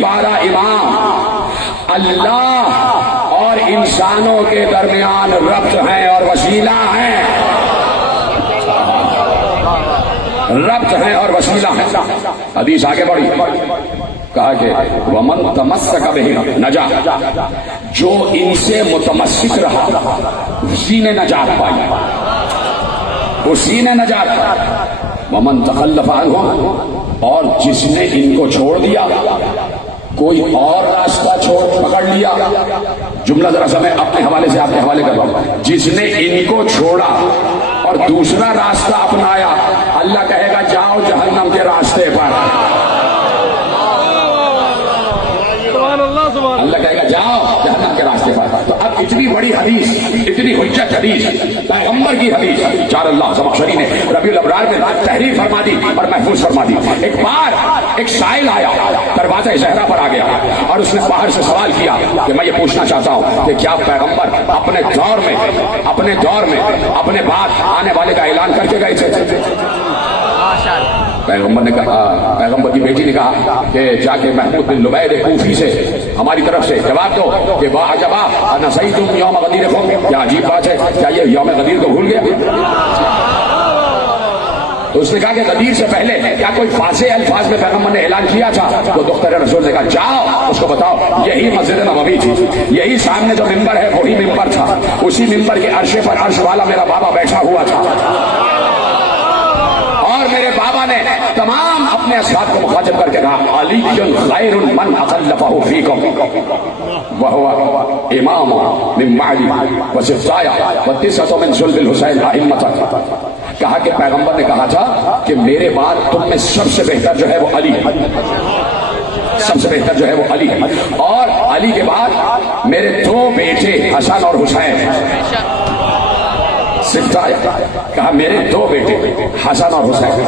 12 امام اللہ اور انسانوں کے درمیان ربط ہیں اور وسیلہ ہیں ربط ہیں اور وسیلہ ہیں حدیث آگے بڑھی کہا کہ ومن تمسک بہ نجا، جو ان سے متمسک رہا اسی نے نجات پائی، اسی نے نجات پائی۔ ومن تخلف عنہم، اور جس نے ان کو چھوڑ دیا، کوئی اور راستہ پکڑ لیا، جملہ ذرا سا میں اپنے حوالے سے آپ کے حوالے کر رہا ہوں، جس نے ان کو چھوڑا اور دوسرا راستہ اپنایا، اللہ کہے گا جاؤ جہنم کے راستے پر، اللہ کہے گا جاؤ جہنم کے راستے پر۔ تو اب اتنی بڑی حدیث، اتنی حجت حدیث، پیغمبر کی حدیث، چار اللہ زمخشری نے ربیع الابرار میں تحریر فرما دی اور محفوظ فرما دی۔ ایک بار ایک سائل آیا، دروازہ زہرا پر آ گیا اور اس نے باہر سے سوال کیا کہ میں یہ پوچھنا چاہتا ہوں کہ کیا پیغمبر اپنے دور میں اپنے بعد آنے والے کا اعلان کر کے گئے تھے؟ پیغمبر نے کہا، پیغمبر کی بیٹی نے کہا کہ جا کے محمود بن لبید کوفی سے ہماری طرف سے جواب دو کہ واہ عجبا انسیتم یوم غدیرکم، کیا عجیب بات ہے، کیا یہ یوم غدیر کو بھول گیا؟ تو اس نے کہا کہ غدیر سے پہلے کیا کوئی فاصح الفاظ میں پیغمبر نے اعلان کیا تھا؟ تو دختر رسول نے کہا جاؤ اس کو بتاؤ یہی مسجد نبوی تھی، یہی سامنے جو ممبر ہے وہی ممبر تھا، اسی ممبر کے عرش پر عرش والا میرا بابا بیٹھا ہوا تھا، اور میرے بابا نے تمام اپنے اصحاب کو مخاطب کر کے کہا علی خیر من اخلفہ فیکم وہو امام من بعدی وصفایا وتسعۃ من صلب الحسین ائمۃ۔ کہا کہ پیغمبر نے کہا تھا کہ میرے بعد تم میں سب سے بہتر جو ہے وہ علی ہے، سب سے بہتر جو ہے وہ علی ہے، اور علی کے بعد میرے دو بیٹے حسن اور حسین، کہا میرے دو بیٹے حسن اور حسین،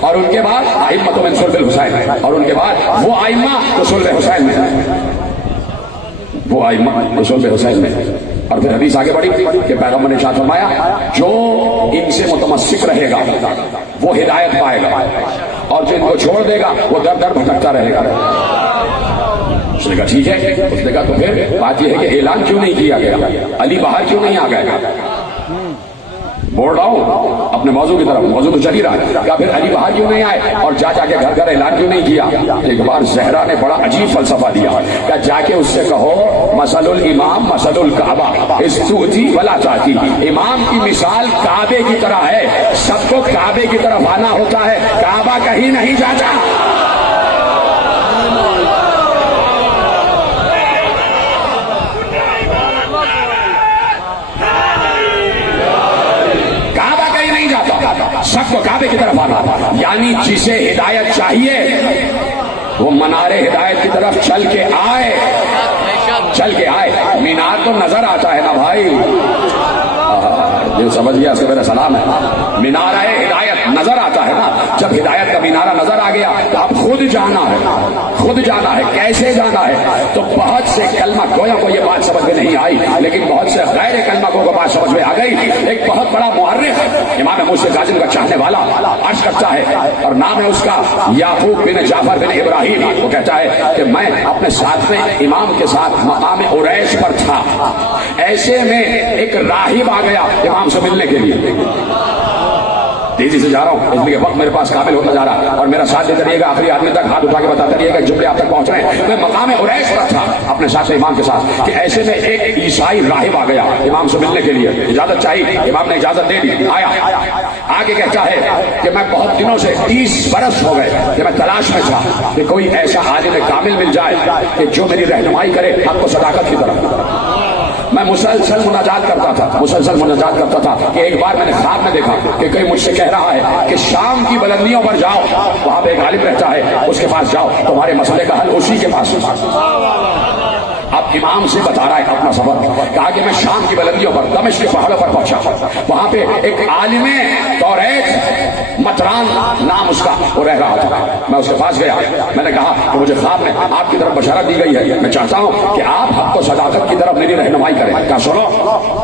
اور ان کے بعد ائمۃ من صلب الحسین، اور ان کے بعد وہ ائمہ جو صلب حسین میں، وہ ائمہ جو صلب حسین میں۔ اور پھر حدیث آگے بڑھی کہ پیغمبر نے ارشاد فرمایا جو ان سے متمسک رہے گا وہ ہدایت پائے گا، اور جو ان کو چھوڑ دے گا وہ در در بھٹکتا رہے گا۔ اس نے کہا ٹھیک ہے، اس نے کہا تو پھر بات یہ ہے کہ اعلان کیوں نہیں کیا گیا، علی باہر کیوں نہیں آ گئے؟ بول رہا ہوں اپنے موضوع کی طرف، موضوع تو چل ہی رہا ہے، کہا پھر علی باہر کیوں نہیں آئے اور جا کے گھر گھر اعلان کیوں نہیں کیا؟ ایک بار زہرا نے بڑا عجیب فلسفہ دیا کہ جا کے اس سے کہو مثل الامام مثل الکعبہ استؤتی ولا تاتی، امام کی مثال کعبے کی طرح ہے، سب کو کعبے کی طرف آنا ہوتا ہے، کعبہ کہیں نہیں جاتا۔ سب کو کعبے کی طرف آنا، یعنی جسے ہدایت چاہیے وہ منار ہدایت کی طرف چل کے آئے۔ مینار تو نظر آتا ہے نا بھائی، جو سمجھ گیا اس کو میرا سلام ہے، مینارہ ہدایت نظر آتا ہے نا، جب ہدایت کا مینارہ نظر آ گیا تو اب خود جانا ہے، کیسے جانا ہے؟ تو بہت سے کلمہ گویوں کو یہ بات سمجھ میں نہیں آئی، لیکن بہت سے غیر کلمہ کو بات سمجھ میں آ گئی۔ ایک بہت بڑا مورخ امام موسی کاظم کا چاہنے والا عرض کرتا ہے، اور نام ہے اس کا یعقوب بن جعفر بن ابراہیم، وہ کہتا ہے کہ میں اپنے ساتھ میں امام کے ساتھ مقام عریش پر تھا، ایسے میں ایک راہب آ گیا امام سے ملنے کے لیے، تیزی سے جا رہا ہوں اس لیے وقت میرے پاس قابل ہوتا جا رہا ہے، اور میرا ساتھ دیتے رہیے گا، آخری آدمی تک ہاتھ اٹھا کے بتاتے رہیے گا جملے آپ تک پہنچ رہے ہیں۔ میں مقام عریش پر تھا اپنے ساتھ امام کے ساتھ کہ ایسے میں ایک عیسائی راہب آ گیا امام سے ملنے کے لیے، اجازت چاہیے، امام نے اجازت دے دی، آیا، آگے کہتا ہے کہ میں بہت دنوں سے 30 برس ہو گئے کہ میں تلاش میں تھا کہ کوئی ایسا عالم کامل مل جائے کہ جو میری رہنمائی کرے حق و صداقت کی طرف۔ میں مسلسل مناجات کرتا تھا کہ ایک بار میں نے خواب میں دیکھا کہ کوئی مجھ سے کہہ رہا ہے کہ شام کی بلندیوں پر جاؤ، وہاں پہ ایک عالم رہتا ہے، اس کے پاس جاؤ، تمہارے مسئلے کا حل اسی کے پاس۔ اب امام سے بتا رہا ہے اپنا سفر، کہا کہ میں شام کی بلندیوں پر دمشق کے پہاڑوں پر پہنچا، وہاں پہ ایک عالم توریت مطران نام اس کا وہ رہ رہا تھا، میں اس کے پاس گیا، میں نے کہا کہ مجھے خواب میں آپ کی طرف بشارت دی گئی ہے، میں چاہتا ہوں کہ آپ حق و صداقت کی طرف میری رہنمائی کریں۔ کہا سنو،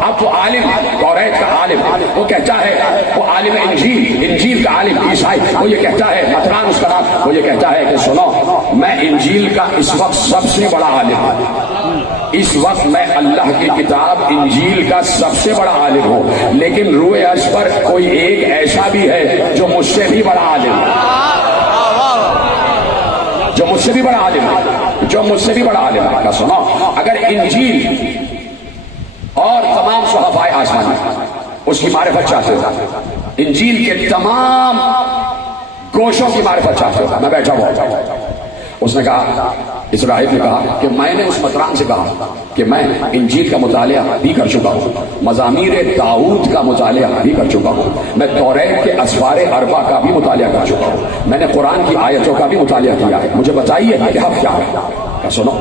اب وہ عالم توریت کا عالم وہ کہتا ہے، وہ عالم انجیل کا عالم عیسائی وہ یہ کہتا ہے، مطران اس کا نام، وہ یہ کہتا ہے کہ سنو میں انجیل کا اس وقت سب سے بڑا عالم ہوں، اس وقت میں اللہ کی کتاب انجیل کا سب سے بڑا عالم ہوں، لیکن روئے عرش پر کوئی ایک ایسا بھی ہے جو مجھ سے بھی بڑا عالم ہے، جو مجھ سے بھی بڑا عالم ہے، جو مجھ سے بھی بڑا عالم ہے، کا سنو، اگر انجیل اور تمام صحابہ آسمانی اس کی معرفت چاہتے ہو، انجیل کے تمام گوشوں کی معرفت چاہتے ہو، میں بیٹھا ہوا اس نے کہا، اس راہب نے کہا کہ میں نے اس مطران سے کہا کہ میں انجیل کا مطالعہ بھی کر چکا ہوں، مزامیر داؤد کا مطالعہ بھی کر چکا ہوں، میں توریت کے اسفار اربع کا بھی مطالعہ کر چکا ہوں، میں نے قرآن کی آیتوں کا بھی مطالعہ کیا ہے، مجھے بتائیے کہ حق کیا ہے؟ سنو،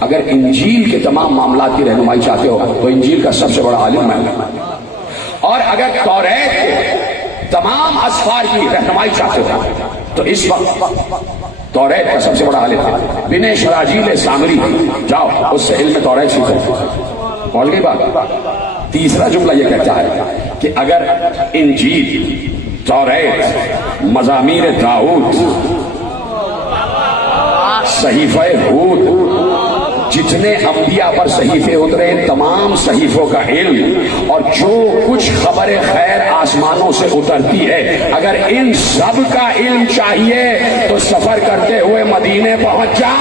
اگر انجیل کے تمام معاملات کی رہنمائی چاہتے ہو تو انجیل کا سب سے بڑا عالم میں ہوں، اور اگر توریت کے تمام اسفار کی رہنمائی چاہتے ہو تو اس وقت توریت کا سب سے بڑا عالم ہے بن شراجیل سامری، جاؤ اس سے علم توریت سیکھو۔ بول گئی بات؟ تیسرا جملہ یہ کہتا ہے کہ اگر انجیل، توریت، مزامیر داؤد، صحیفہ ہود، جتنے انبیاء پر صحیفے اترے تمام صحیفوں کا علم اور جو کچھ خبر خیر آسمانوں سے اترتی ہے، اگر ان سب کا علم چاہیے تو سفر کرتے ہوئے مدینے پہنچ جا،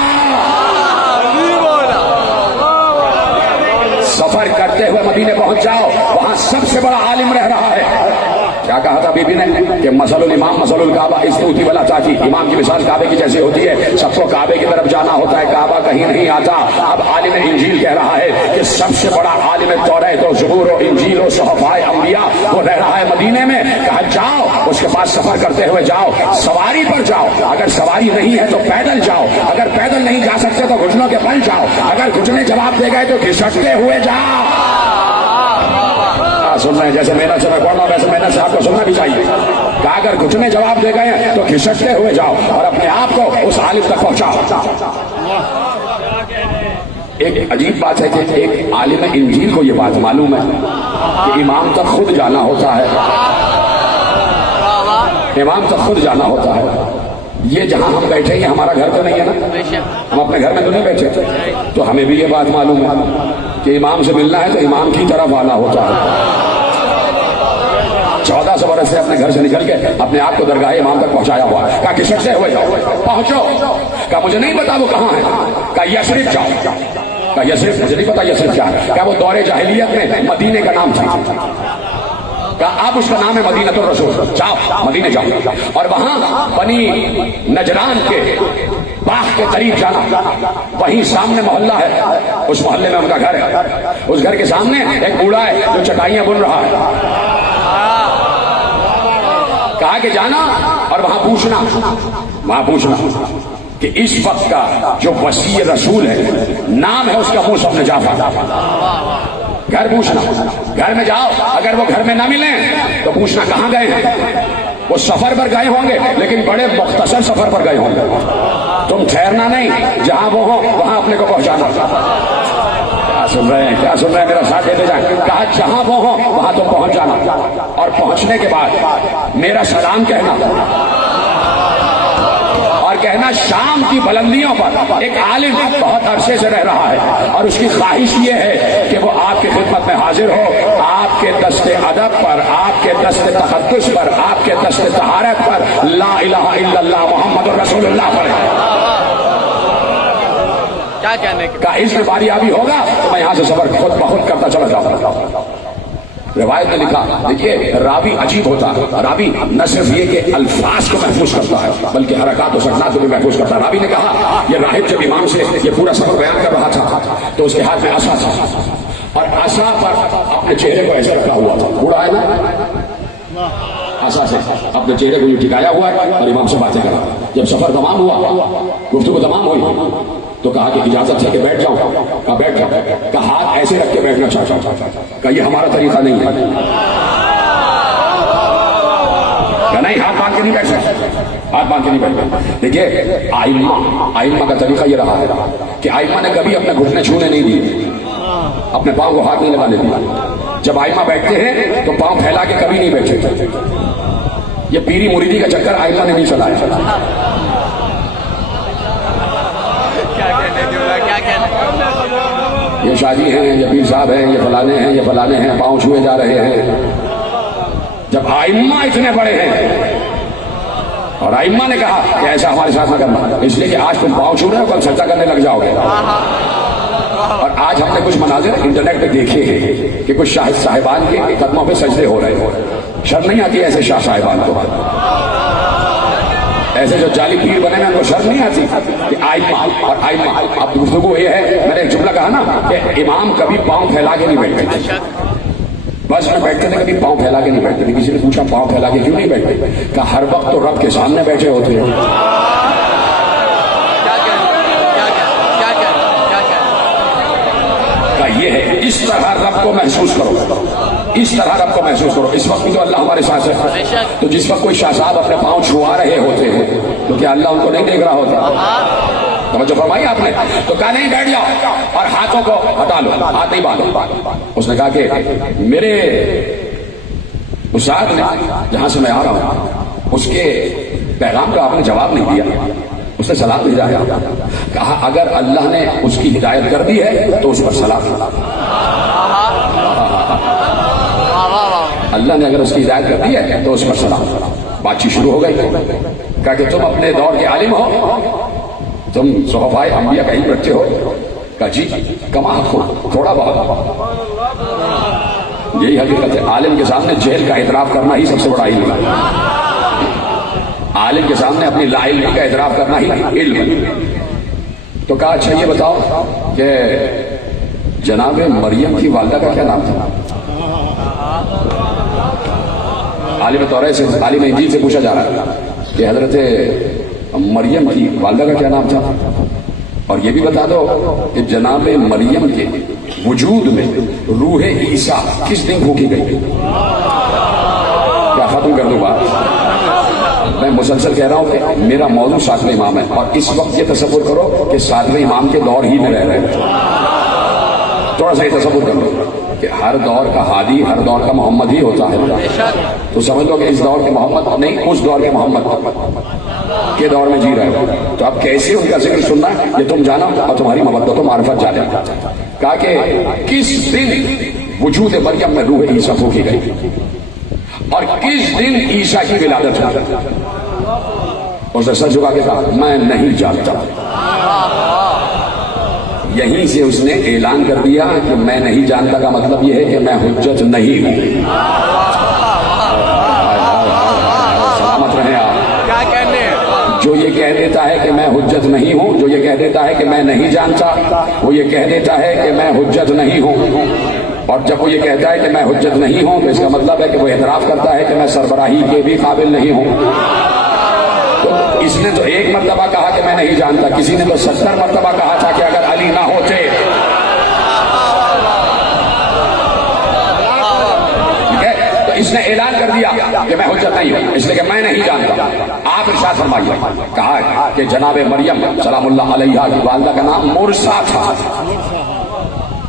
سفر کرتے ہوئے مدینے پہنچ جاؤ، وہاں سب سے بڑا عالم رہ رہا ہے۔ کیا کہا تھا بی بی نے کہ مثل الامام مثل الکعبہ استوتی ولا تاتی، امام کی مثال کعبے کی جیسی ہوتی ہے، سب کو کعبے کی طرف جانا ہوتا ہے، کعبہ کہیں نہیں آتا۔ اب عالم انجیل کہہ رہا ہے کہ سب سے بڑا عالم توریت و زبور و انجیل و صحفائے انبیاء وہ رہ رہا ہے مدینے میں، کہا جاؤ اس کے پاس سفر کرتے ہوئے جاؤ، سواری پر جاؤ، اگر سواری نہیں ہے تو پیدل جاؤ، اگر پیدل نہیں جا سکتے تو گھٹنوں کے بل جاؤ، اگر گھٹنے جواب دے گئے تو گھسٹتے ہوئے جاؤ۔ سن رہے ہیں جیسے محنت سے میں پڑھ رہا ہوں ویسے محنت سے آپ کو سننا بھی چاہیے، کہ اگر گھٹنے جواب دے گئے ہیں تو گھسٹتے ہوئے جاؤ اور اپنے آپ کو اس عالم تک پہنچاؤ۔ ایک عجیب بات ہے کہ ایک عالم انجیل کو یہ بات معلوم ہے کہ امام تک خود جانا ہوتا ہے، امام تک خود جانا ہوتا ہے۔ یہ جہاں ہم بیٹھے ہیں ہمارا گھر تو نہیں ہے نا، ہم اپنے گھر میں تو نہیں بیٹھے، تو ہمیں بھی یہ بات معلوم ہے کہ امام سے ملنا ہے تو امام کی طرف آنا ہوتا ہے۔ 14 برس سے اپنے گھر سے نکل کے اپنے آپ کو درگاہ امام تک پہنچایا ہوا ہے، کہا کشت سے ہوئے جاؤ، پہنچو، کہا مجھے نہیں پتا وہ کہاں ہے، کہا یثرب جاؤ، کہا یثرب مجھے نہیں پتا یثرب کیا ہے، کہا وہ دور جاہلیت میں مدینے کا نام تھا، کہا اب اس کا نام ہے مدینہ الرسول، جاؤ مدینے جاؤ، اور وہاں بنی نجران کے باغ کے قریب جانا، وہیں سامنے محلہ ہے، اس محلے میں ان کا گھر ہے، اس گھر کے سامنے ایک بوڑھا ہے جو چٹائیاں بن رہا ہے، کہا کہ جانا اور وہاں پوچھنا کہ اس وقت کا جو وسیع رسول ہے نام ہے اس کا موسیٰ بن جعفر، گھر پوچھنا، گھر میں جاؤ، اگر وہ گھر میں نہ ملیں تو پوچھنا کہاں گئے ہیں، وہ سفر پر گئے ہوں گے لیکن بڑے مختصر سفر پر گئے ہوں گے، تم ٹھہرنا نہیں، جہاں وہ ہو وہاں اپنے کو پہنچانا۔ کیا سن رہے ہیں میرا ساتھ دیتے جائیں، کہا جہاں وہ ہو وہاں تم پہنچ جانا، اور پہنچنے کے بعد میرا سلام کہنا، اور کہنا شام کی بلندیوں پر ایک عالم بہت عرصے سے رہ رہا ہے اور اس کی خواہش یہ ہے کہ وہ آپ کی خدمت میں حاضر ہو، آپ کے دست ادب پر، آپ کے دست تقدس پر، آپ کے دست طہارت پر لا الہ الا اللہ محمد رسول اللہ پڑھے۔ کیا کہنے کا اس میں باری آبی ہوگا تو میں یہاں سے سفر خود بخود کرتا چلا جاؤں گا۔ روایت میں لکھا، دیکھیے راوی عجیب ہوتا ہے، راوی نہ صرف یہ کہ الفاظ کو محفوظ کرتا ہے بلکہ حرکات و سکنات کو بھی محفوظ کرتا ہے۔ راوی نے کہا یہ راہب جب امام سے یہ پورا سفر بیان کر رہا تھا تو اس کے ہاتھ میں عصا تھا اور عصا پر اپنے چہرے کو ایسے رکھا ہوا تھا، بوڑھا ہے نا، عصا سے اپنے چہرے کو ٹکایا ہوا ہے اور امام سے باتیں کر رہا ہے۔ جب سفر تمام ہوا، گفتگو تمام ہوئی تو کہا کہ اجازت ہے کہ بیٹھ جاؤں، کہا بیٹھ جاؤ، کہا ہاتھ ایسے رکھ کے بیٹھنا چاہتا ہوں، کہا یہ ہمارا طریقہ نہیں ہے، کہا نہیں ہاتھ باندھ کے نہیں بیٹھ سکتے، ہاتھ باندھ کے نہیں بیٹھ۔ دیکھیے آئمہ کا طریقہ یہ رہا ہے کہ آئمہ نے کبھی اپنے گھٹنے چھونے نہیں دیے، اپنے پاؤں کو ہاتھ نہیں لگانے دیا، جب آئمہ بیٹھتے ہیں تو پاؤں پھیلا کے کبھی نہیں بیٹھے، یہ پیری مریدی کا چکر آئمہ نے نہیں چلایا۔ یہ شادی ہیں، یہ پیر صاحب ہیں، یہ فلانے ہیں، یہ فلانے ہیں، پاؤں چھوئے جا رہے ہیں، جب آئمہ اتنے بڑے ہیں اور ائمہ نے کہا کہ ایسا ہمارے ساتھ نہ کرنا، اس لیے کہ آج تم پاؤں چھو رہے ہو، کل سجدہ کرنے لگ جاؤ گے۔ اور آج ہم نے کچھ مناظر انٹرنیٹ پہ دیکھے ہیں کہ کچھ شاہ صاحبان کے قدموں پہ سجدے ہو رہے ہیں۔ شرم نہیں آتی ایسے شاہ صاحبان کو؟ ایسے جو جعلی پیر بنے ہیں ان کو شرم نہیں آتی کہ ائمہ اور ائمہ؟ اب گفتگو یہ ہے، میں نے ایک جملہ کہا نا کہ امام کبھی پاؤں پھیلا کے نہیں بیٹھتے، بس میں بیٹھتے تھے کبھی پاؤں پھیلا کے نہیں بیٹھتے تھے۔ کسی نے پوچھا پاؤں پھیلا کے کیوں نہیں بیٹھتے؟ کہا ہر وقت تو رب کے سامنے بیٹھے ہوتے ہیں۔ کہا یہ ہے، اس طرح رب کو محسوس کرو، اس طرح رب کو محسوس کرو۔ اس وقت بھی تو اللہ ہمارے ساتھ ہے، تو جس وقت کوئی شاہ صاحب اپنے پاؤں چھوا رہے ہوتے ہیں تو کیا اللہ ان کو نہیں دیکھ رہا ہوتا؟ توجہ فرمائی آپ نے؟ تو کہا نہیں بیٹھ جاؤ اور ہاتھوں کو ہٹا لو، ہاتھ نہیں باندھو۔ اس نے کہا کہ میرے استاد نے جہاں سے میں آ رہا ہوں اس کے پیغام کا آپ نے جواب نہیں دیا، اس نے سلام بھیجا ہے۔ کہا اگر اللہ نے اس کی ہدایت کر دی ہے تو اس پر سلام۔ اللہ نے اگر اس کی ہدایت کر دی ہے تو اس پر سلام۔ بات چیت شروع ہو گئی۔ کہا کہ تم اپنے دور کے عالم ہو، تم صحفائے انبیاء کا علم رکھتے ہو؟ کہا جی کما ہو، تھوڑا بہت۔ یہی حقیقت ہے، عالم کے سامنے جہل کا اعتراف کرنا ہی سب سے بڑا علم ہے۔ عالم کے سامنے اپنی لا علمی کا اعتراف کرنا ہی علم ہے۔ تو کہا اچھا یہ بتاؤ کہ جناب مریم کی والدہ کا کیا نام تھا؟ عالم توریت سے، عالم انجیل سے پوچھا جا رہا ہے کہ حضرت مریم کی والدہ کا کیا نام تھا؟ اور یہ بھی بتا دو کہ جناب مریم کے وجود میں روح عیسیٰ کس دن پھونکی گئی؟ کیا ختم کر دوں بات؟ میں مسلسل کہہ رہا ہوں کہ میرا موضوع ساتویں امام ہے، اور اس وقت یہ تصور کرو کہ ساتویں امام کے دور ہی میں رہ رہے ہیں۔ تھوڑا سا یہ تصور کر لو کہ ہر دور کا ہادی ہر دور کا محمد ہی ہوتا ہے، تو سمجھ لو کہ اس دور کے محمد نہیں، اس دور کے محمد کے دور میں جی رہے ہو، تو اب کیسے ان کا ذکر سننا ہے یہ تم جانا اور تمہاری محبت و معرفت جانے۔ کہا کہ کس دن وجود مریم میں روح عیسیٰ پھونکی گئی اور کس دن عیسیٰ کی ولادت ہوئی؟ اس نے سر جھکا کے کہا میں نہیں جانتا۔ یہیں سے اس نے اعلان کر دیا کہ میں نہیں جانتا کا مطلب یہ ہے کہ میں حجت نہیں ہوں۔ سلامت رہے آپ۔ جو یہ کہہ دیتا ہے کہ میں حجت نہیں ہوں، جو یہ کہہ دیتا ہے کہ میں نہیں جانتا، وہ یہ کہہ دیتا ہے کہ میں حجت نہیں ہوں۔ اور جب وہ یہ کہتا ہے کہ میں حجت نہیں ہوں تو اس کا مطلب ہے کہ وہ اعتراف کرتا ہے کہ میں سربراہی کے بھی قابل نہیں ہوں۔ تو اس نے تو ایک مرتبہ کہا کہ میں نہیں جانتا، کسی نے تو 70 مرتبہ کہا تھا کہ اگر علی نہ ہوتے۔ ٹھیک ہے، تو اس نے اعلان کر دیا کہ میں حجت نہیں ہوں، اس لیے کہ میں نہیں جانتا۔ آپ ارشاد فرمائیے، کہا کہ جناب مریم سلام اللہ علیہا کی والدہ کا نام مرسا تھا۔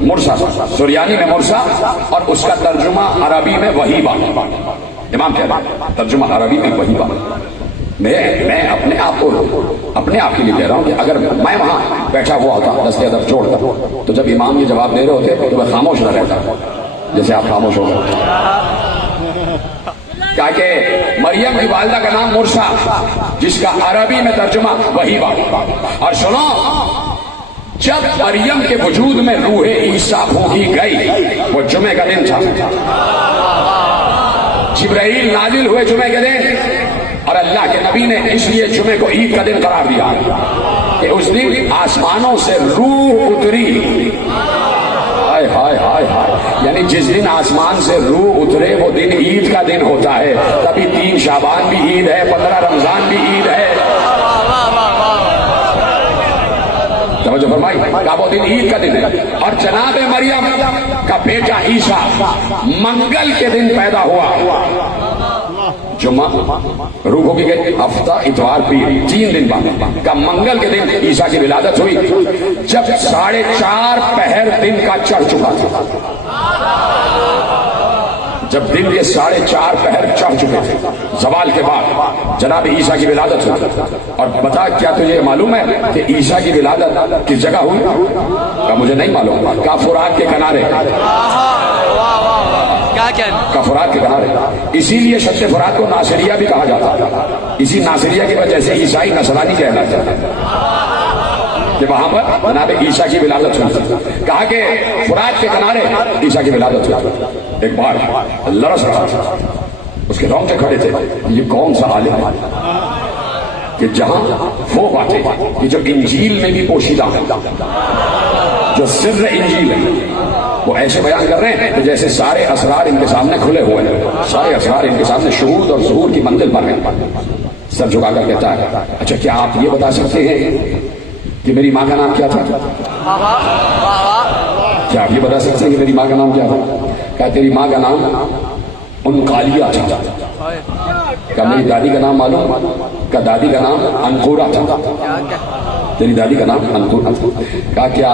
مرسا سریانی میں مرسا، اور اس کا ترجمہ عربی میں وہیبہ۔ امام کہہ رہا ترجمہ عربی میں وہیبہ۔ میں اپنے آپ کے لیے کہہ رہا ہوں کہ اگر میں وہاں بیٹھا ہوا ہوتا دستے ادب چھوڑ کر، تو جب امام یہ جواب دے رہے ہوتے تو میں خاموش نہ رہتا جیسے آپ خاموش ہو گئے۔ کہا کہ مریم کی والدہ کا نام مرسا، جس کا عربی میں ترجمہ وہیبہ۔ اور سنو، جب مریم کے وجود میں روح عیسیٰ پھونکی گئی وہ جمعے کا دن تھا۔ جبرائیل نازل ہوئے جمعے کے دن، اور اللہ کے نبی نے اس لیے جمعے کو عید کا دن قرار دیا کہ اس دن آسمانوں سے روح اتری۔ ہائے ہائے ہائے ہائے، یعنی جس دن آسمان سے روح اترے وہ دن عید کا دن ہوتا ہے۔ تبھی 3 شعبان بھی عید ہے، 15 رمضان بھی عید ہے۔ توجہ فرمائی، کہا وہ دن عید کا دن ہے۔ اور جناب مریم کا بیٹا عیسیٰ منگل کے دن پیدا ہوا۔ جمعہ روح ہو گئی، ہفتہ اتوار پیر، 3 دن بعد کا منگل کے دن عیسیٰ کی ولادت ہوئی، جب 4:30 پہر دن کا چڑھ چکا تھا۔ جب دن کے 4:30 پہر چڑھ چکے تھے، زوال کے بعد جناب عیسیٰ کی ولادت ہوئی۔ اور بتا کیا تجھے معلوم ہے کہ عیسیٰ کی ولادت کس جگہ ہوئی؟ کہا مجھے نہیں معلوم۔ کہا فرات کے کنارے۔ کیا کہنا کا فرات کے کنارے. اسی لیے شط فرات کو ناصریہ بھی کہا جاتا ہے. اسی ناصریہ کی وجہ سے عیسائی نصرانی کہلاتے ہیں کہ وہاں پر جناب عیسیٰ کی ولادت ہوئی. کہا کہ فرات کے کنارے عیسیٰ کی ولادت ہوئی. ایک بار لرس رہا تھا, اس کے رونگٹے کھڑے تھے, یہ کون سا عالم ہے کہ جہاں وہ باتیں کہ جو انجیل میں بھی پوشیدہ ہیں, جو سر انجیل ہے, وہ ایسے بیان کر رہے ہیں کہ جیسے سارے اسرار ان کے سامنے کھلے ہوئے ہیں, سارے اسرار ان کے سامنے شہود اور ظہور کی منزل پر ہیں. سر جھکا کر کہتا ہے, اچھا کیا آپ یہ بتا سکتے ہیں کہ میری ماں کا نام کیا تھا؟ کیا آپ یہ بتا سکتے ہیں کہ میری ماں کا نام کیا تھا؟ کہا تیری ماں کا نام انقالیہ تھا. کہا میری دادی کا نام معلوم؟ کہا دادی کا نام انقورہ تھا. تیری دادی کا نام انقورہ تھا. کہا کیا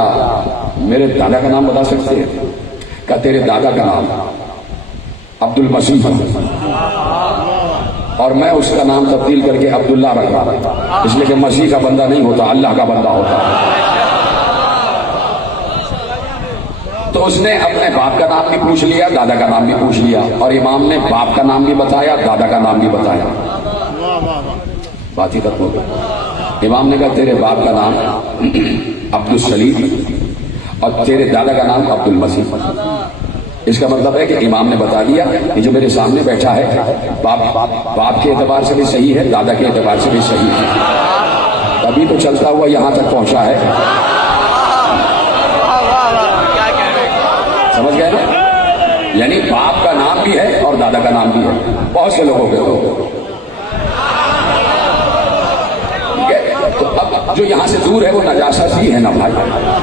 میرے دادا کا نام بتا سکتے ہیں؟ کہا تیرے دادا کا نام عبد المسیح تھا اور میں اس کا نام تبدیل کر کے عبداللہ رکھ رہا, اس لیے کہ مسیح کا بندہ نہیں ہوتا, اللہ کا بندہ ہوتا. تو اس نے اپنے باپ کا نام بھی پوچھ لیا, دادا کا نام بھی پوچھ لیا, اور امام نے باپ کا نام بھی بتایا, دادا کا نام بھی بتایا. بات ہی ختم ہو گئی. امام نے کہا تیرے باپ کا نام عبد السلیم اور تیرے دادا کا نام عبد المسیح. اس کا مطلب ہے کہ امام نے بتا دیا کہ جو میرے سامنے بیٹھا ہے باپ کے اعتبار سے بھی صحیح ہے, دادا کے اعتبار سے بھی صحیح ہے. تبھی تو چلتا ہوا یہاں تک پہنچا ہے. سمجھ گئے نا؟ یعنی باپ کا نام بھی ہے اور دادا کا نام بھی ہے بہت سے لوگوں کے. تو اب جو یہاں سے دور ہے وہ نجاست ہی ہے نا بھائی.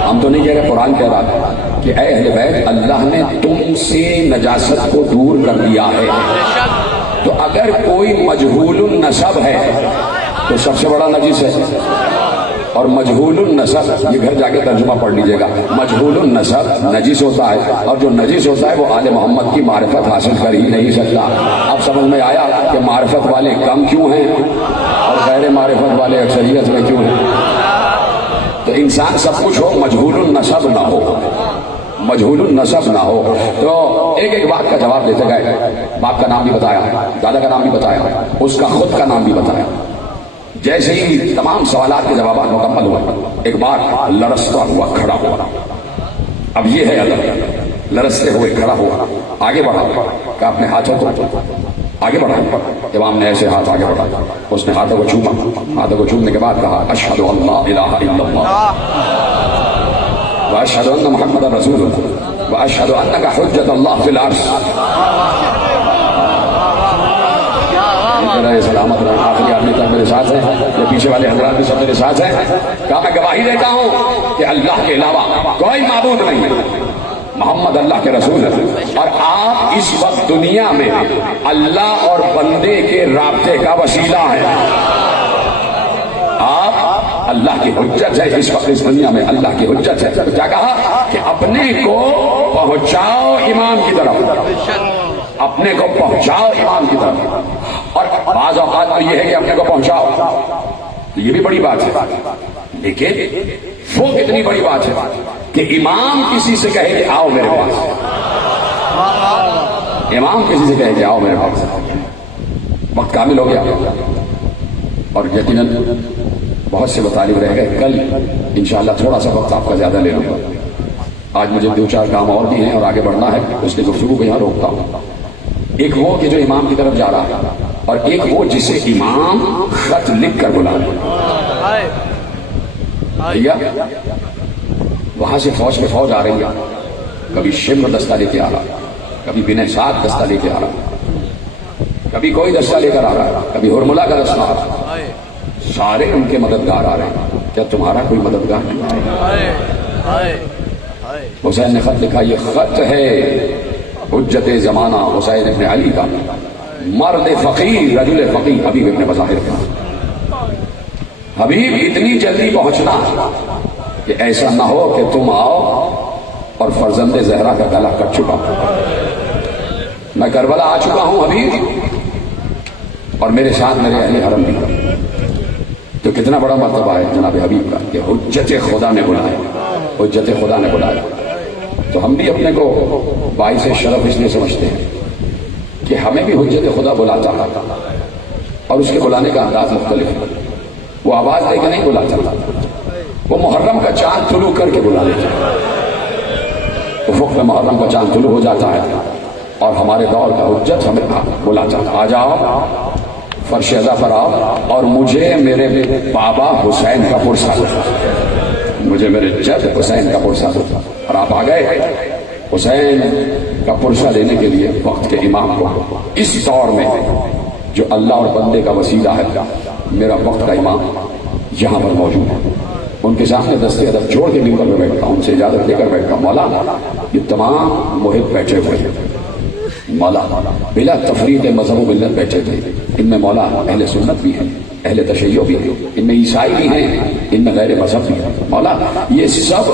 ہم تو نہیں کہہ رہے, قرآن کہہ رہا ہے کہ اے اہل بیت اللہ نے تم سے نجاست کو دور کر دیا ہے. تو اگر کوئی مجہول النسب ہے تو سب سے بڑا نجس ہے. اور مجہول النسب, یہ گھر جا کے ترجمہ پڑھ لیجئے گا, مجہول النسب نجس ہوتا ہے, اور جو نجس ہوتا ہے وہ آل محمد کی معرفت حاصل کر ہی نہیں سکتا. اب سمجھ میں آیا کہ معرفت والے کم کیوں ہیں اور غیر معرفت والے اکثریت میں کیوں ہیں. تو انسان سب کچھ ہو, مجہول النسب نہ ہو, مجہول النسب نہ ہو. تو ایک ایک بات کا جواب دیتے گئے. باپ کا نام بھی بتایا, دادا کا نام بھی بتایا, اس کا خود کا نام بھی بتایا. جیسے ہی تمام سوالات کے جوابات مکمل ہوئے, ایک بار لرزتا ہوا کھڑا ہوا. اب یہ ہے ادب, لرزتے ہوئے کھڑا ہوا, آگے بڑھا, کہ اپنے ہاتھوں کو آگے بڑھا. امام نے ایسے ہاتھ آگے بڑھا, اس نے ہاتھوں کو چھوما. ہاتھوں کو چھومنے کے بعد کہا اشہد ان لا الہ الا اللہ واشہد ان محمد رسول اللہ واشہد انک حجۃ اللہ فی الارض. سلامت رہے, آخری آدمی تک میرے ساتھ ہیں, یہ پیچھے والے حضرات بھی سب میرے ساتھ ہیں. کہا میں گواہی دیتا ہوں کہ اللہ کے علاوہ کوئی معبود نہیں ہے, محمد اللہ کے رسول ہے, اور آپ اس وقت دنیا میں اللہ اور بندے کے رابطے کا وسیلہ ہیں. آپ اللہ کی حجت ہے اس وقت اس دنیا میں, اللہ کی حجت ہے. کیا کہا کہ اپنے کو پہنچاؤ امام کی طرف, اپنے کو پہنچاؤ امام کی طرف. اور بعض اوقات تو یہ ہے کہ اپنے کو پہنچاؤ, یہ بھی بڑی بات ہے, لیکن وہ کتنی بڑی بات ہے کہ امام کسی سے کہے کہ آؤ میرے پاس, امام کسی سے کہے کہ آؤ میرے پاس. وقت کامل ہو گیا اور یقیناً بہت سے مطالب رہ گئے. کل انشاءاللہ تھوڑا سا وقت آپ کا زیادہ لے لوں گا. آج مجھے 2-4 کام اور بھی ہیں اور آگے بڑھنا ہے, اس لیے گفتگو کو یہاں روکتا ہوں. ایک وہ کہ جو امام کی طرف جا رہا ہے, اور ایک وہ جسے امام خط لکھ کر بلا رہا ہے. وہاں سے فوج میں فوج آ رہی ہے, کبھی شمر دستہ لے کے آ رہا, کبھی بن سعد دستہ لے کے آ رہا, کبھی کوئی دستہ لے کر آ رہا ہے, کبھی ہرملا کا دستہ آ رہا ہے. سارے ان کے مددگار آ رہے ہیں. کیا تمہارا کوئی مددگار نہیں؟ حسین نے خط لکھا, یہ خط ہے حجت زمانہ حسین ابن علی کا, مرد فقیر, رجل فقیر, حبیب ابن بظاہر کا. حبیب اتنی جلدی پہنچنا کہ ایسا نہ ہو کہ تم آؤ اور فرزند زہرا کا گلا کٹ چکا. میں کربلا آ چکا ہوں حبیب, اور میرے ساتھ میرے اہل حرم بھی. تو کتنا بڑا مرتبہ ہے جناب حبیب کا کہ حجت خدا نے بلایا, حجت خدا نے بلایا. تو ہم بھی اپنے کو باعث شرف اس لیے سمجھتے ہیں کہ ہمیں بھی حجت خدا بلاتا ہے اور اس کے بلانے کا انداز مختلف ہے. وہ آواز دے کے نہیں بلاتا، وہ محرم کا چاند طلوع کر کے بلا لیتا ہے. افق میں محرم کا چاند طلوع ہو جاتا ہے اور ہمارے دور کا حجت ہمیں بلاتا ہے، آ جاؤ فرش ادا پر آؤ اور مجھے میرے بابا حسین کا پرسہ دو، مجھے میرے جد حسین کا پرسہ دو. اور آپ آ گئے حسین کا پرسہ لینے کے لیے وقت کے امام کو. اس دور میں جو اللہ اور بندے کا وسیلہ ہے، میرا وقت کا امام یہاں پر موجود ہے. ان کے سامنے دستے ادب جوڑ کے ممبر میں بیٹھتا ہوں، ان سے اجازت لے کر بیٹھتا ہوں. مولا یہ تمام محب بیٹھے ہوئے ہیں، مولا بلا تفریق مذہب و ملت بیٹھے تھے. ان میں مولا اہل سنت بھی ہیں، اہل تشیع بھی ہیں، ان میں عیسائی بھی ہیں، ان میں غیر مذہب بھی ہیں. مولا یہ سب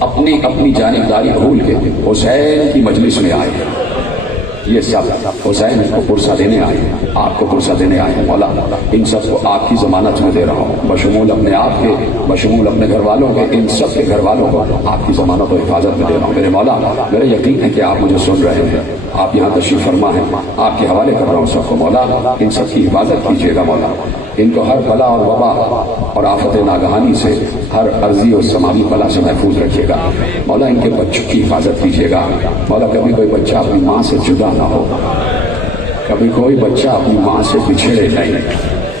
اپنی اپنی جانبداری بھول کے حسین کی مجلس میں آئے ہیں. یہ سب حسین کو پرسہ دینے آئے ہیں، آپ کو پرسہ دینے آئے ہیں. مولا ان سب کو آپ کی ضمانت میں دے رہا ہوں، بشمول اپنے آپ کے، بشمول اپنے گھر والوں کے، ان سب کے گھر والوں کو آپ کی ضمانت و حفاظت میں دے رہا ہوں. میرے مولا میرا یقین ہے کہ آپ مجھے سن رہے ہیں، آپ یہاں تشریف فرما ہیں، آپ کے حوالے کر رہا ہوں سب کو. مولا ان سب کی حفاظت کیجیے گا. مولا ان کو ہر بلا اور وبا اور آفت ناگہانی سے، ہر عرضی اور سماوی بلا سے محفوظ رکھیے گا. مولا ان کے بچوں کی حفاظت کیجیے گا. مولا کبھی کوئی بچہ اپنی ماں سے جدا نہ ہو، کبھی کوئی بچہ اپنی ماں سے بچھڑے نہیں.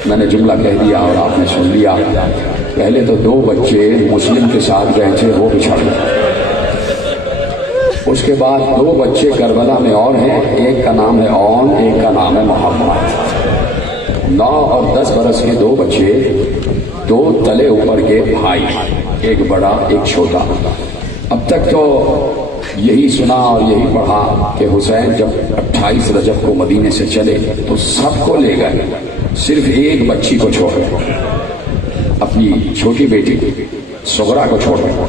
میں نے جملہ کہہ دیا اور آپ نے سن لیا. پہلے تو 2 بچے مسلم کے ساتھ گئے تھے، وہ بچھڑ گئے. اس کے بعد 2 بچے کربلا میں اور ہیں، ایک کا نام ہے اون، ایک کا نام ہے محمد. 9 اور 10 برس کے 2 بچے، 2 تلے اوپر کے بھائی، ایک بڑا ایک چھوٹا. اب تک تو یہی سنا اور یہی پڑھا کہ حسین جب 28 رجب کو مدینے سے چلے تو سب کو لے گئے، صرف ایک بچی کو چھوڑ گئے، اپنی چھوٹی بیٹی صغرا کو چھوڑ گئے.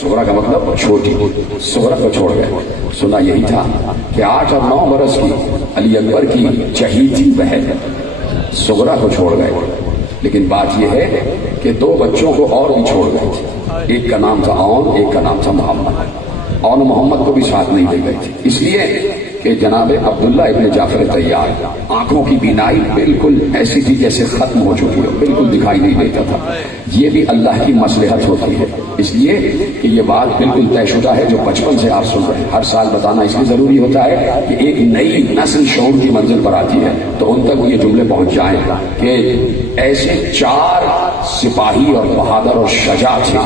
صغرا کا مطلب چھوٹی، صغرا کو چھوڑ گئے. سنا یہی تھا کہ 8 اور 9 برس کی علی اکبر کی چہیتی بہن صغرا کو چھوڑ گئے. لیکن بات یہ ہے کہ 2 بچوں کو اور بھی چھوڑ گئے تھے. ایک کا نام تھا اون، ایک کا نام تھا محمد. اون محمد کو بھی ساتھ نہیں لے گئے تھے، اس لیے کہ جناب عبداللہ ابن جعفر طیار آنکھوں کی بینائی بالکل ایسی تھی جیسے ختم ہو چکی ہو، بالکل دکھائی نہیں دیتا تھا. یہ بھی اللہ کی مصلحت ہوتی ہے، اس لیے کہ یہ بات بالکل طے شدہ ہے جو بچپن سے آپ سن رہے ہیں. ہر سال بتانا اس لیے ضروری ہوتا ہے کہ ایک نئی نسل شعور کی منزل پر آتی ہے تو ان تک یہ جملے پہنچ جائیں کہ ایسے 4 سپاہی اور بہادر اور شجاع تھے